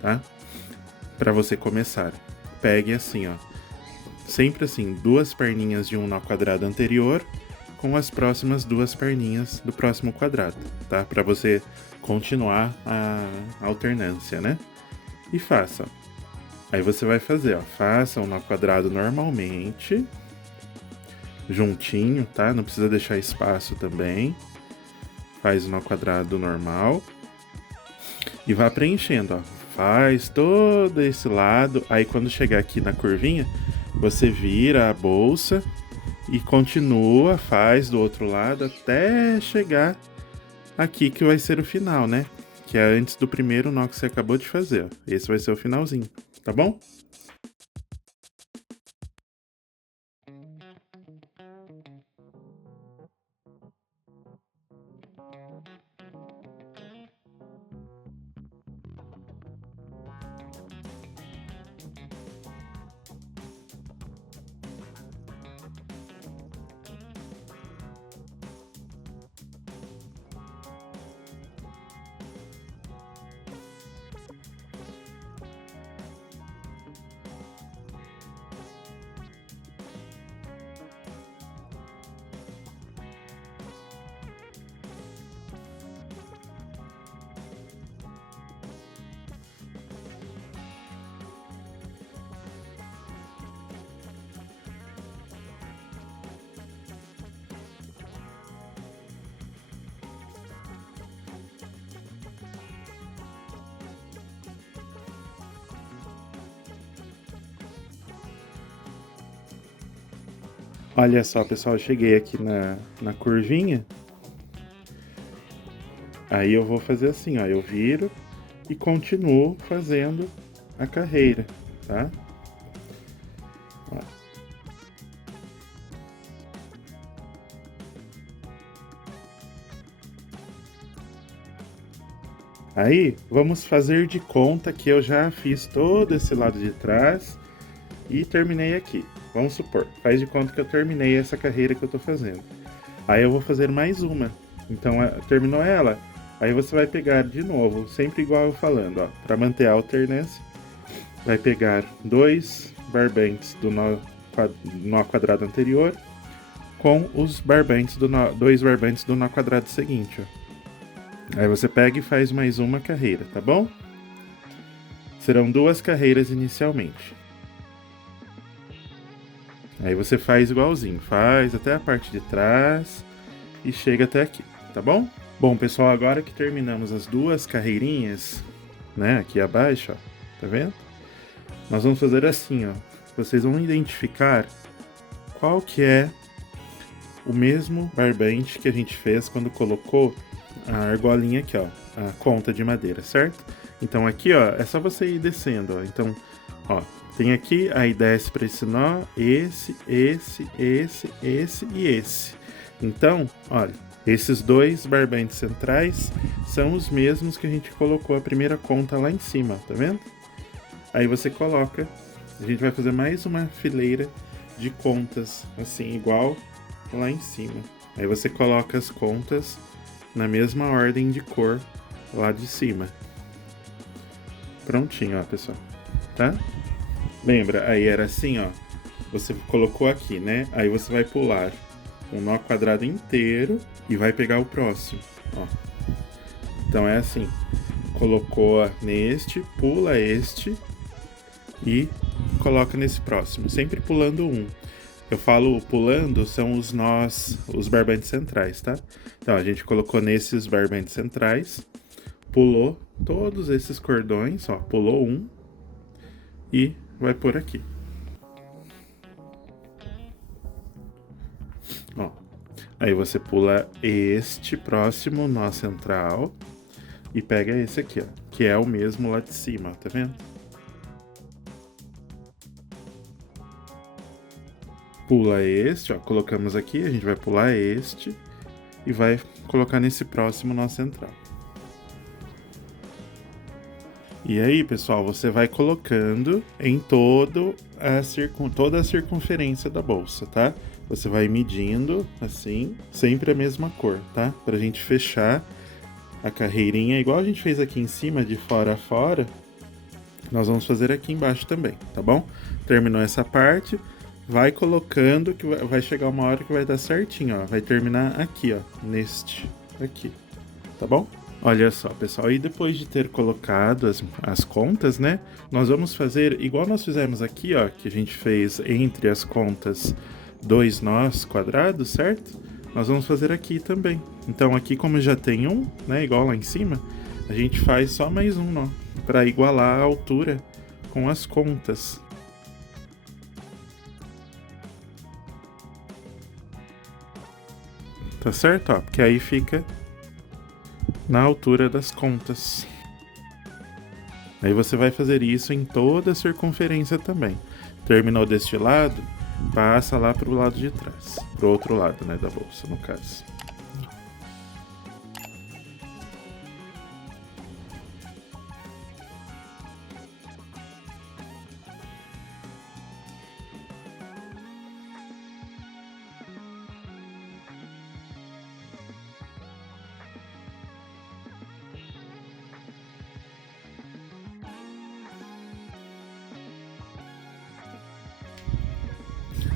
tá? Para você começar, pegue assim, ó, sempre assim, 2 perninhas de um nó quadrado anterior, com as próximas duas perninhas do próximo quadrado, tá? Para você continuar a alternância, né? E faça. Aí você vai fazer, ó, faça um nó quadrado normalmente, juntinho, tá? Não precisa deixar espaço também. Faz o nó quadrado normal e vá preenchendo, ó. Faz todo esse lado, aí quando chegar aqui na curvinha, você vira a bolsa e continua, faz do outro lado até chegar aqui que vai ser o final, né? Que é antes do primeiro nó que você acabou de fazer, ó. Esse vai ser o finalzinho, tá bom? Olha só, pessoal, eu cheguei aqui na curvinha. Aí eu vou fazer assim, ó, eu viro e continuo fazendo a carreira, tá? Ó. Aí, vamos fazer de conta que eu já fiz todo esse lado de trás e terminei aqui. Vamos supor, faz de conta que eu terminei essa carreira que eu tô fazendo. Aí eu vou fazer mais uma. Então, terminou ela, aí você vai pegar de novo, sempre igual eu falando, ó. Pra manter a alternância, vai pegar dois barbentes do nó quadrado anterior com os barbentes dois barbentes do nó quadrado seguinte, ó. Aí você pega e faz mais uma carreira, tá bom? Serão duas carreiras inicialmente. Aí você faz igualzinho, faz até a parte de trás e chega até aqui, tá bom? Bom, pessoal, agora que terminamos as duas carreirinhas, né, aqui abaixo, ó, tá vendo? Nós vamos fazer assim, ó. Vocês vão identificar qual que é o mesmo barbante que a gente fez quando colocou a argolinha aqui, ó, a conta de madeira, certo? Então aqui, ó, é só você ir descendo, ó. Então, ó, tem aqui, aí desce para esse nó, esse e esse. Então, olha, esses dois barbantes centrais são os mesmos que a gente colocou a primeira conta lá em cima, tá vendo? Aí você coloca, a gente vai fazer mais uma fileira de contas, assim, igual lá em cima. Aí você coloca as contas na mesma ordem de cor lá de cima. Prontinho, ó, pessoal, tá? Lembra, aí era assim, ó, você colocou aqui, né? Aí você vai pular um nó quadrado inteiro e vai pegar o próximo, ó. Então é assim, colocou neste, pula este e coloca nesse próximo, sempre pulando um. Eu falo pulando, são os nós, os barbantes centrais, tá? Então a gente colocou nesses barbantes centrais, pulou todos esses cordões, ó, pulou um e vai por aqui. Ó, aí você pula este próximo nó central e pega esse aqui, ó, que é o mesmo lá de cima, ó, tá vendo? Pula este, ó, colocamos aqui, a gente vai pular este e vai colocar nesse próximo nó central. E aí, pessoal, você vai colocando em toda a circunferência da bolsa, tá? Você vai medindo, assim, sempre a mesma cor, tá? Pra gente fechar a carreirinha, igual a gente fez aqui em cima, de fora a fora, nós vamos fazer aqui embaixo também, tá bom? Terminou essa parte, vai colocando que vai chegar uma hora que vai dar certinho, ó. Vai terminar aqui, ó, neste aqui, tá bom? Olha só, pessoal, e depois de ter colocado as contas, né, nós vamos fazer igual nós fizemos aqui, ó, que a gente fez entre as contas 2 nós quadrados, certo? Nós vamos fazer aqui também. Então aqui, como já tem um, né, igual lá em cima, a gente faz só mais um nó, para igualar a altura com as contas. Tá certo? Ó, porque aí fica na altura das contas. Aí você vai fazer isso em toda a circunferência também. Terminou deste lado, passa lá pro lado de trás. Pro outro lado, né, da bolsa, no caso.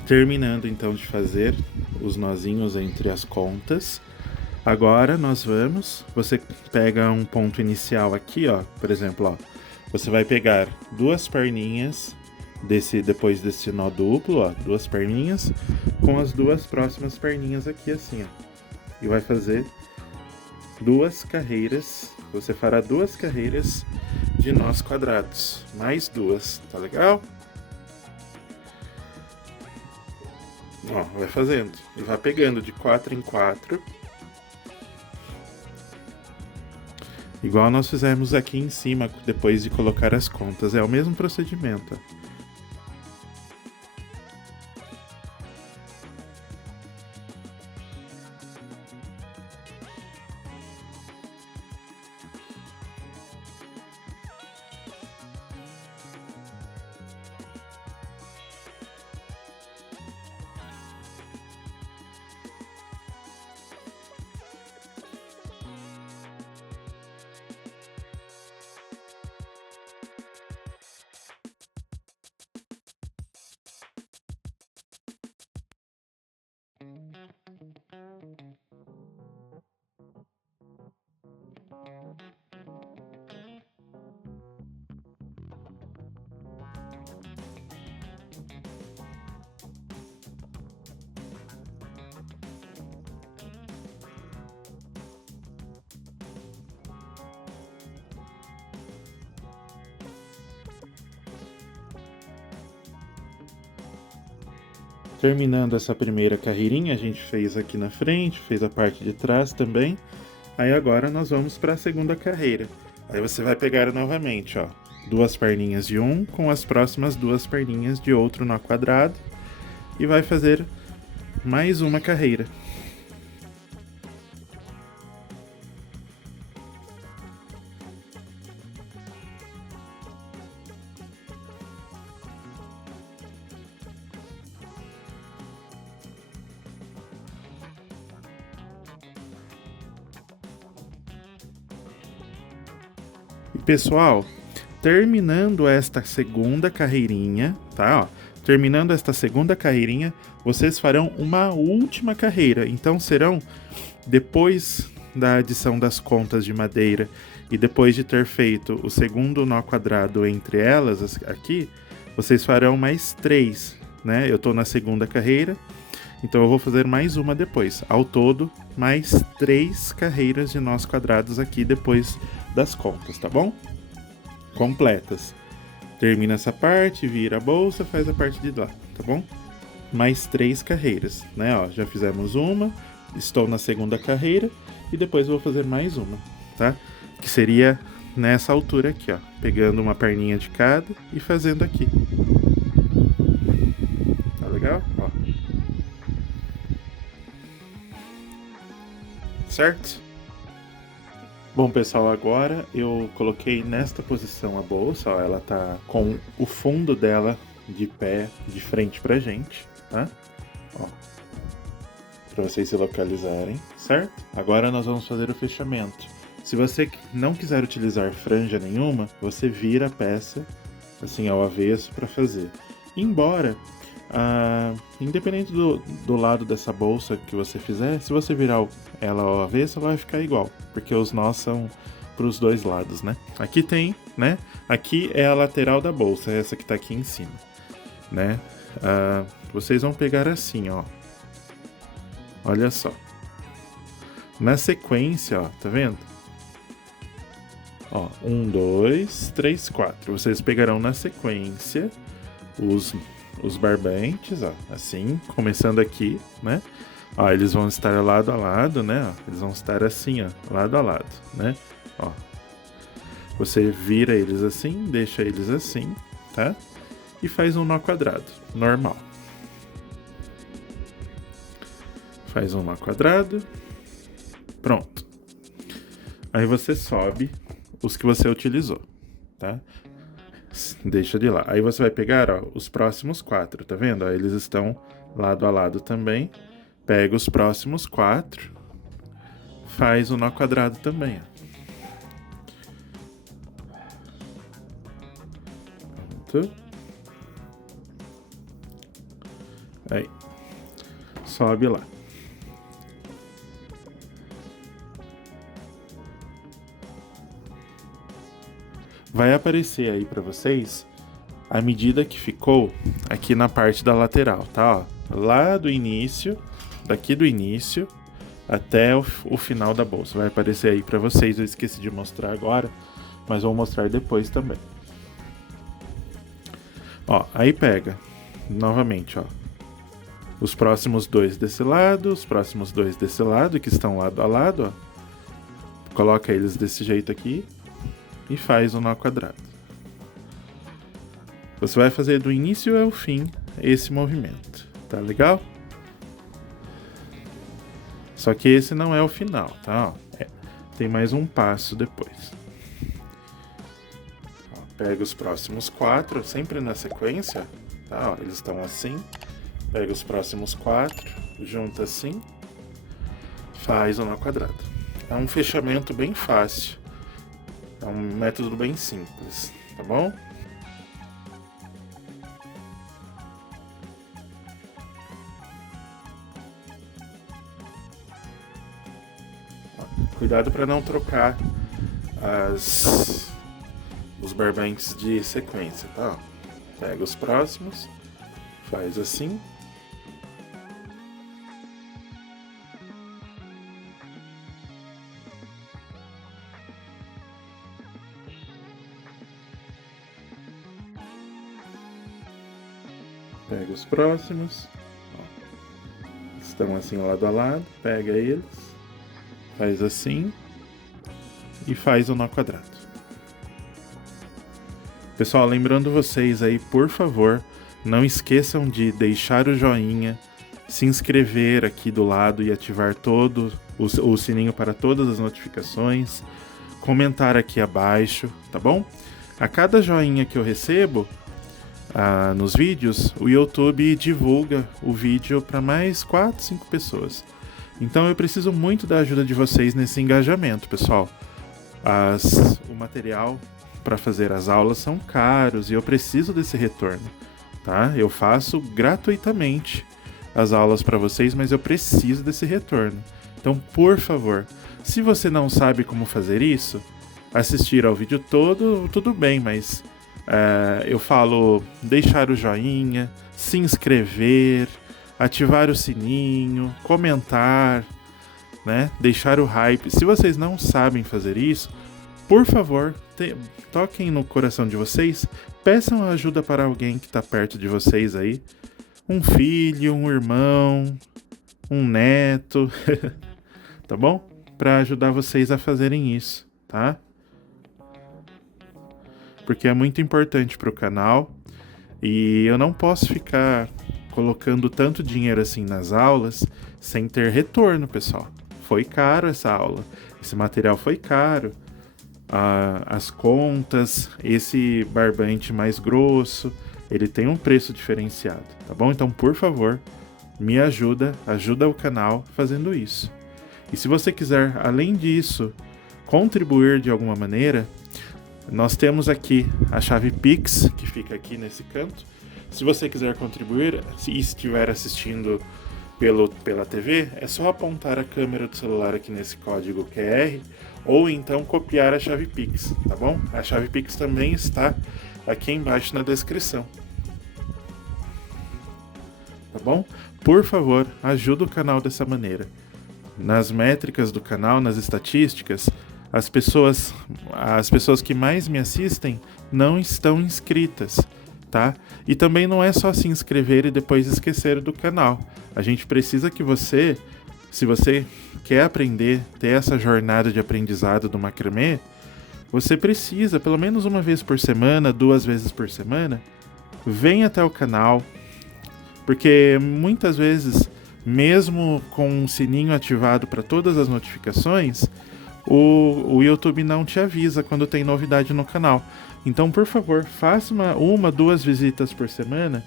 Terminando então de fazer os nozinhos entre as contas, agora nós vamos, você pega um ponto inicial aqui, ó, por exemplo, ó, você vai pegar duas perninhas depois desse nó duplo, ó, duas perninhas com as duas próximas perninhas aqui assim, ó, e vai fazer duas carreiras, você fará duas carreiras de nós quadrados, mais duas, tá legal? Ó, vai fazendo e vai pegando de 4 em 4. Igual nós fizemos aqui em cima, depois de colocar as contas. É o mesmo procedimento. Terminando essa primeira carreirinha, a gente fez aqui na frente, fez a parte de trás também. Aí agora nós vamos para a segunda carreira. Aí você vai pegar novamente, ó, duas perninhas de um com as próximas duas perninhas de outro nó quadrado e vai fazer mais uma carreira. E pessoal, terminando esta segunda carreirinha, tá? Ó, terminando esta segunda carreirinha, vocês farão uma última carreira. Então serão, depois da adição das contas de madeira e depois de ter feito o segundo nó quadrado entre elas aqui, vocês farão mais 3, né? Eu tô na segunda carreira, então eu vou fazer mais uma depois. Ao todo, mais 3 carreiras de nós quadrados aqui depois das contas, tá bom? Completas. Termina essa parte, vira a bolsa, faz a parte de lá, tá bom? Mais 3 carreiras, né? Ó, já fizemos uma, estou na segunda carreira e depois vou fazer mais uma, tá? Que seria nessa altura aqui, ó, pegando uma perninha de cada e fazendo aqui. Tá legal? Ó. Certo? Bom, pessoal, agora eu coloquei nesta posição a bolsa, ó, ela tá com o fundo dela de pé, de frente pra gente, tá? Ó, pra vocês se localizarem, certo? Agora nós vamos fazer o fechamento. Se você não quiser utilizar franja nenhuma, você vira a peça assim ao avesso para fazer. Embora Independente do lado dessa bolsa que você fizer, se você virar ela ao avesso, ela vai ficar igual, porque os nós são para os dois lados, né? Aqui tem, né? Aqui é a lateral da bolsa, essa que tá aqui em cima, né? Vocês vão pegar assim, ó. Olha só. Na sequência, ó, tá vendo? Ó, 1, 2, 3, 4. Vocês pegarão na sequência os barbantes, ó, assim, começando aqui, né? Ó, eles vão estar lado a lado, né? Ó, eles vão estar assim, ó, lado a lado, né? Ó. Você vira eles assim, deixa eles assim, tá? E faz um nó quadrado, normal. Faz um nó quadrado. Pronto. Aí você sobe os que você utilizou, tá? Deixa de lá. Aí você vai pegar, ó, os próximos 4, tá vendo? Ó, eles estão lado a lado também. Pega os próximos 4, faz o nó quadrado também, ó. Pronto. Aí. Sobe lá. Vai aparecer aí para vocês a medida que ficou aqui na parte da lateral, tá? Ó, lá do início, daqui do início até o final da bolsa. Vai aparecer aí para vocês. Eu esqueci de mostrar agora, mas vou mostrar depois também. Ó, aí pega novamente, ó, os próximos 2 desse lado, os próximos 2 desse lado, que estão lado a lado, ó. Coloca eles desse jeito aqui e faz o nó quadrado. Você vai fazer do início ao fim esse movimento, tá legal? Só que esse não é o final, tá? Tem mais um passo depois. Ó, pega os próximos 4, sempre na sequência, tá? Ó, eles estão assim. Pega os próximos 4, junta assim, faz o nó quadrado. É um fechamento bem fácil. É um método bem simples, tá bom? Cuidado para não trocar os barbantes de sequência, tá? Pega os próximos, faz assim. Pega os próximos, ó, estão assim lado a lado, pega eles, faz assim e faz o nó quadrado. Pessoal, lembrando vocês aí, por favor, não esqueçam de deixar o joinha, se inscrever aqui do lado e ativar todo o sininho para todas as notificações, comentar aqui abaixo, tá bom? A cada joinha que eu recebo nos vídeos, o YouTube divulga o vídeo para mais 4, 5 pessoas. Então eu preciso muito da ajuda de vocês nesse engajamento, pessoal. O material para fazer as aulas são caros e eu preciso desse retorno, tá? Eu faço gratuitamente as aulas para vocês, mas eu preciso desse retorno. Então, por favor, se você não sabe como fazer isso, assistir ao vídeo todo, tudo bem, mas eu falo deixar o joinha, se inscrever, ativar o sininho, comentar, né? Deixar o hype. Se vocês não sabem fazer isso, por favor, toquem no coração de vocês, peçam ajuda para alguém que está perto de vocês aí. Um filho, um irmão, um neto, tá bom? Para ajudar vocês a fazerem isso, tá? Porque é muito importante para o canal e eu não posso ficar colocando tanto dinheiro assim nas aulas sem ter retorno, pessoal. Foi caro essa aula, esse material foi caro, as contas, esse barbante mais grosso, ele tem um preço diferenciado, tá bom? Então, por favor, me ajuda o canal fazendo isso. E se você quiser, além disso, contribuir de alguma maneira, nós temos aqui a chave Pix, que fica aqui nesse canto. Se você quiser contribuir, se estiver assistindo pela TV, é só apontar a câmera do celular aqui nesse código QR ou então copiar a chave Pix, tá bom? A chave Pix também está aqui embaixo na descrição. Tá bom? Por favor, ajuda o canal dessa maneira. Nas métricas do canal, nas estatísticas, as pessoas que mais me assistem não estão inscritas, tá? E também não é só se inscrever e depois esquecer do canal. A gente precisa que você, se você quer aprender, ter essa jornada de aprendizado do macramê, você precisa, pelo menos uma vez por semana, 2 vezes por semana, venha até o canal, porque muitas vezes, mesmo com o sininho ativado para todas as notificações, o YouTube não te avisa quando tem novidade no canal. Então, por favor, faça uma 2 visitas por semana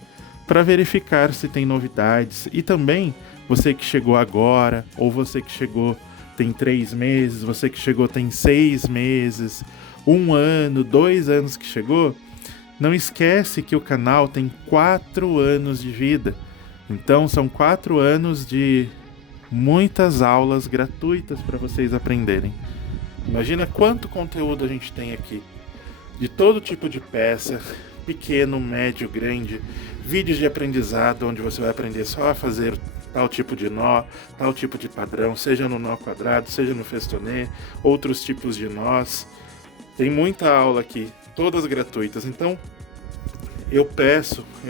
para verificar se tem novidades. E também, você que chegou agora, ou você que chegou tem 3 meses, você que chegou tem 6 meses, 1 ano, 2 anos que chegou, não esquece que o canal tem 4 anos de vida. Então, são 4 anos de muitas aulas gratuitas para vocês aprenderem. Imagina quanto conteúdo a gente tem aqui. De todo tipo de peça, pequeno, médio, grande, vídeos de aprendizado onde você vai aprender só a fazer tal tipo de nó, tal tipo de padrão, seja no nó quadrado, seja no festonê, outros tipos de nós. Tem muita aula aqui, todas gratuitas. Então, eu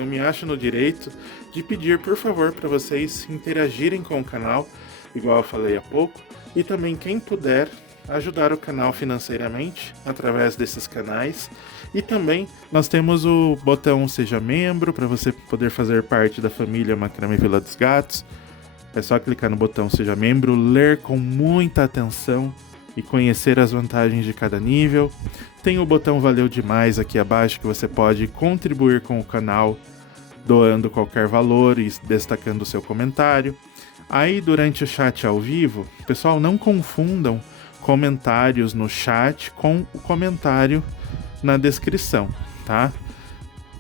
me acho no direito de pedir, por favor, para vocês interagirem com o canal, igual eu falei há pouco, e também quem puder ajudar o canal financeiramente através desses canais. E também nós temos o botão Seja Membro para você poder fazer parte da família Macramê Vila dos Gatos. É só clicar no botão Seja Membro, ler com muita atenção e conhecer as vantagens de cada nível. Tem o botão Valeu Demais aqui abaixo que você pode contribuir com o canal doando qualquer valor e destacando o seu comentário. Aí durante o chat ao vivo, pessoal, não confundam comentários no chat com o comentário na descrição, tá?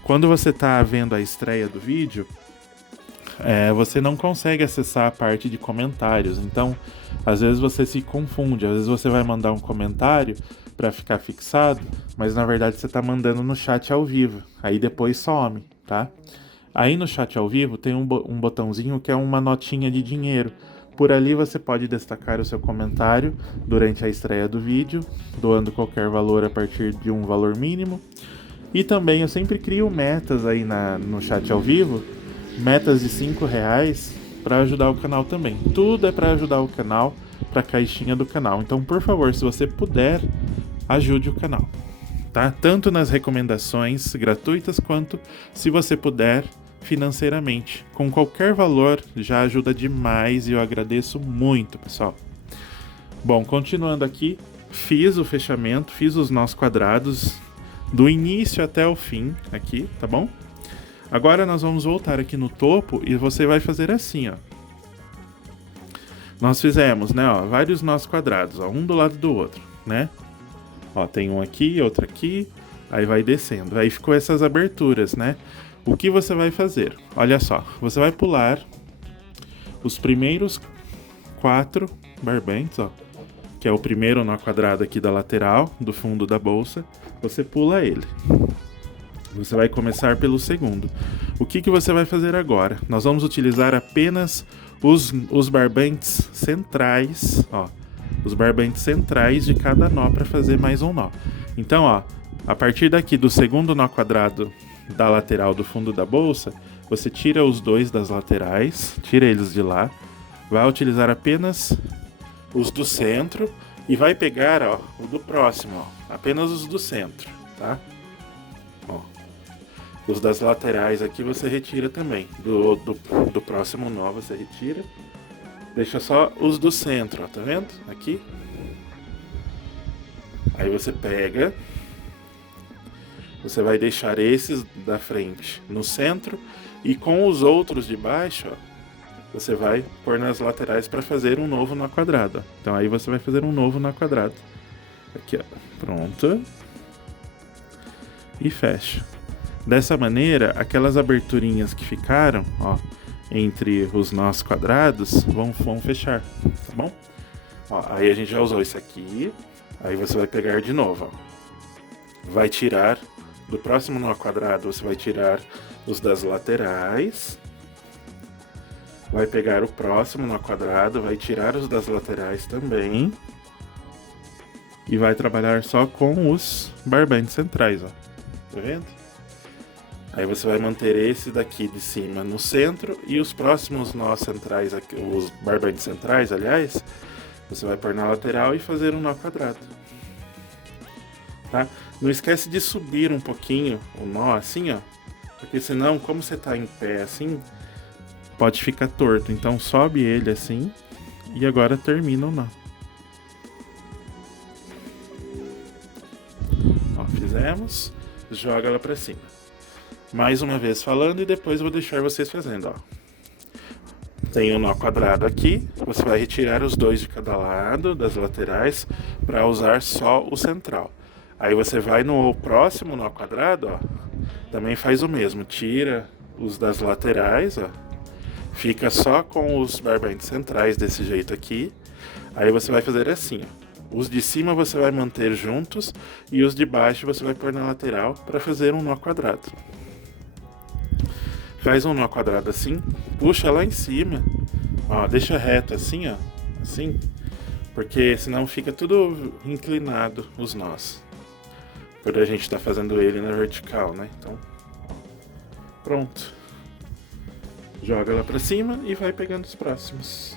Quando você está vendo a estreia do vídeo, você não consegue acessar a parte de comentários, então às vezes você se confunde, às vezes você vai mandar um comentário para ficar fixado, mas na verdade você está mandando no chat ao vivo, aí depois some, tá? Aí no chat ao vivo tem um botãozinho que é uma notinha de dinheiro. Por ali você pode destacar o seu comentário durante a estreia do vídeo, doando qualquer valor a partir de um valor mínimo. E também eu sempre crio metas aí no chat ao vivo, metas de R$5 para ajudar o canal também. Tudo é para ajudar o canal, para a caixinha do canal. Então, por favor, se você puder, ajude o canal, tá? Tanto nas recomendações gratuitas quanto, se você puder, financeiramente. Com qualquer valor já ajuda demais e eu agradeço muito, pessoal. Bom, continuando aqui, fiz o fechamento, fiz os nós quadrados do início até o fim aqui, tá bom? Agora nós vamos voltar aqui no topo e você vai fazer assim, ó. Nós fizemos, né, ó, vários nós quadrados, ó, um do lado do outro, né? Ó, tem um aqui, outro aqui, aí vai descendo. Aí ficou essas aberturas, né? O que você vai fazer? Olha só, você vai pular os primeiros 4 barbantes, ó, que é o primeiro nó quadrado aqui da lateral, do fundo da bolsa, você pula ele. Você vai começar pelo segundo. O que você vai fazer agora? Nós vamos utilizar apenas os barbantes centrais, ó, os barbantes centrais de cada nó para fazer mais um nó. Então, ó, a partir daqui do segundo nó quadrado da lateral do fundo da bolsa, você tira os 2 das laterais, tira eles de lá, vai utilizar apenas os do centro e vai pegar, ó, o do próximo, ó, apenas os do centro, tá? Ó, os das laterais aqui você retira também, do próximo nó você retira, deixa só os do centro, ó, tá vendo? Aqui. Aí você pega, você vai deixar esses da frente no centro e com os outros de baixo, ó, você vai pôr nas laterais para fazer um novo nó quadrado. Ó. Então aí você vai fazer um novo nó quadrado. Aqui, ó, pronto. E fecha. Dessa maneira, aquelas aberturinhas que ficaram, ó, entre os nós quadrados, vão fechar, tá bom? Ó, aí a gente já usou isso aqui, aí você vai pegar de novo, ó. Vai tirar, do próximo nó quadrado, você vai tirar os das laterais. Vai pegar o próximo nó quadrado, vai tirar os das laterais também. E vai trabalhar só com os barbantes centrais, ó. Tá vendo? Aí você vai manter esse daqui de cima no centro e os próximos nós centrais, aqui, os barbantes centrais, aliás, você vai pôr na lateral e fazer um nó quadrado. Tá? Não esquece de subir um pouquinho o nó assim, ó, porque senão, como você tá em pé assim, pode ficar torto. Então sobe ele assim e agora termina o nó. Ó, fizemos, joga ela pra cima. Mais uma vez falando e depois vou deixar vocês fazendo, ó. Tem um nó quadrado aqui, você vai retirar os dois de cada lado das laterais para usar só o central. Aí você vai no próximo nó quadrado, ó, também faz o mesmo, tira os das laterais, ó, fica só com os barbantes centrais desse jeito aqui. Aí você vai fazer assim, ó. Os de cima você vai manter juntos e os de baixo você vai pôr na lateral para fazer um nó quadrado. Faz um nó quadrado assim, puxa lá em cima, ó, deixa reto assim, ó, assim, porque senão fica tudo inclinado os nós. Quando a gente tá fazendo ele na vertical, né? Então, pronto. Joga lá pra cima e vai pegando os próximos.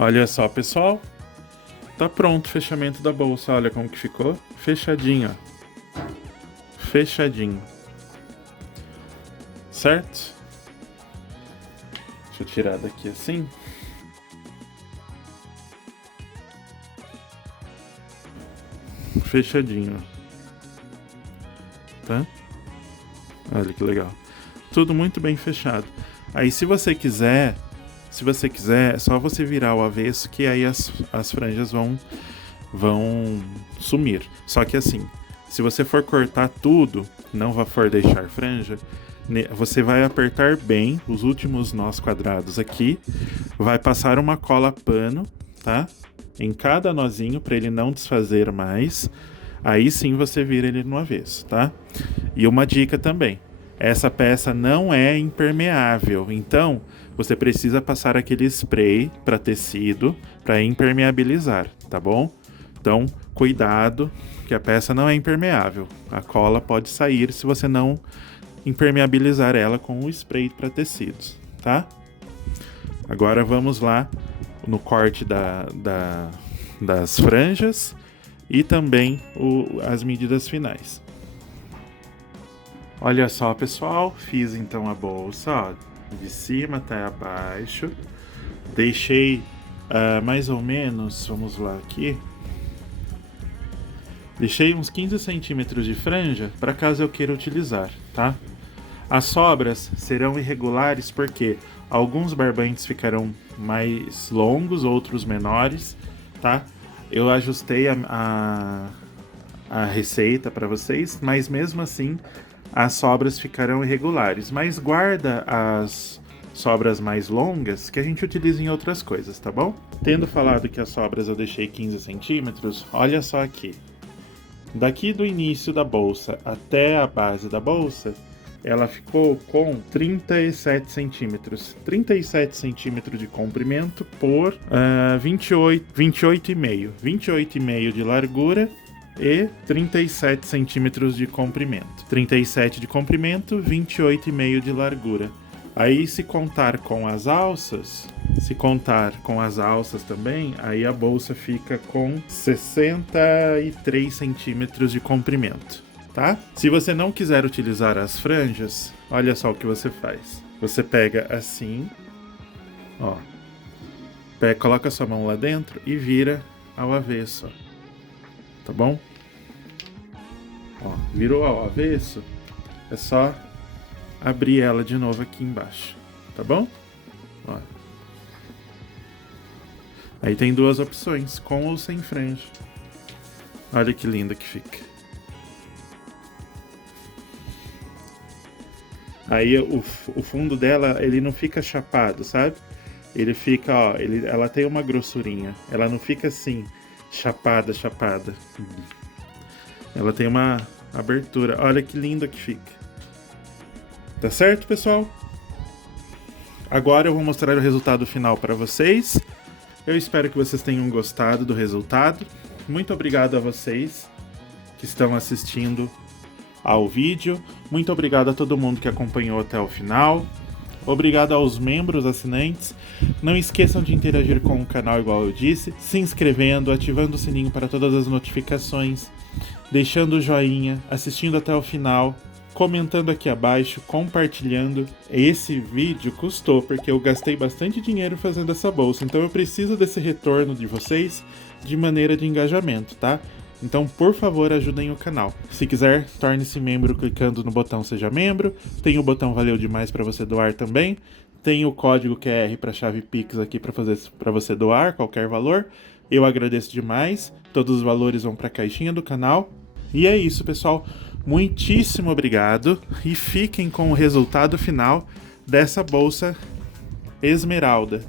Olha só, pessoal. Tá pronto o fechamento da bolsa. Olha como que ficou. Fechadinho, ó. Fechadinho. Certo? Deixa eu tirar daqui assim. Fechadinho. Tá? Olha que legal. Tudo muito bem fechado. Aí se você quiser, é só você virar o avesso que aí as franjas vão sumir. Só que assim, se você for cortar tudo, não for deixar franja, você vai apertar bem os últimos nós quadrados aqui, vai passar uma cola pano, tá? Em cada nozinho para ele não desfazer mais. Aí sim você vira ele no avesso, tá? E uma dica também. Essa peça não é impermeável, então você precisa passar aquele spray para tecido para impermeabilizar, tá bom? Então, cuidado, que a peça não é impermeável. A cola pode sair se você não impermeabilizar ela com o spray para tecidos, tá? Agora vamos lá no corte das franjas e também as medidas finais. Olha só, pessoal, fiz então a bolsa, ó, de cima até abaixo. Deixei mais ou menos, vamos lá aqui. Deixei uns 15 centímetros de franja para caso eu queira utilizar, tá? As sobras serão irregulares porque alguns barbantes ficarão mais longos, outros menores, tá? Eu ajustei a receita para vocês, mas mesmo assim as sobras ficarão irregulares. Mas guarda as sobras mais longas que a gente utiliza em outras coisas, tá bom? Tendo falado que as sobras eu deixei 15 centímetros, olha só aqui. Daqui do início da bolsa até a base da bolsa, ela ficou com 37 centímetros. 37 centímetros de comprimento por 28,5. 28,5 de largura e 37 centímetros de comprimento. 37 de comprimento, 28,5 de largura. Aí se contar com as alças também, aí a bolsa fica com 63 centímetros de comprimento, tá? Se você não quiser utilizar as franjas, olha só o que você faz. Você pega assim, ó, coloca sua mão lá dentro e vira ao avesso, ó, tá bom? Ó, virou ao avesso, é só abrir ela de novo aqui embaixo, tá bom? Ó. Aí tem duas opções, com ou sem franja. Olha que linda que fica. Aí o fundo dela, ele não fica chapado, sabe? Ele fica, ó, ela tem uma grossurinha. Ela não fica assim, chapada. Ela tem uma abertura. Olha que linda que fica. Tá certo, pessoal? Agora eu vou mostrar o resultado final para vocês. Eu espero que vocês tenham gostado do resultado. Muito obrigado a vocês que estão assistindo ao vídeo. Muito obrigado a todo mundo que acompanhou até o final. Obrigado aos membros assinantes. Não esqueçam de interagir com o canal, igual eu disse, se inscrevendo, ativando o sininho para todas as notificações, deixando o joinha, assistindo até o final, comentando aqui abaixo, compartilhando. Esse vídeo custou porque eu gastei bastante dinheiro fazendo essa bolsa, então eu preciso desse retorno de vocês de maneira de engajamento, tá? Então, por favor, ajudem o canal. Se quiser, torne-se membro clicando no botão Seja Membro. Tem o botão Valeu Demais para você doar também. Tem o código QR para chave Pix aqui para você doar qualquer valor. Eu agradeço demais. Todos os valores vão para a caixinha do canal. E é isso, pessoal. Muitíssimo obrigado e fiquem com o resultado final dessa bolsa esmeralda.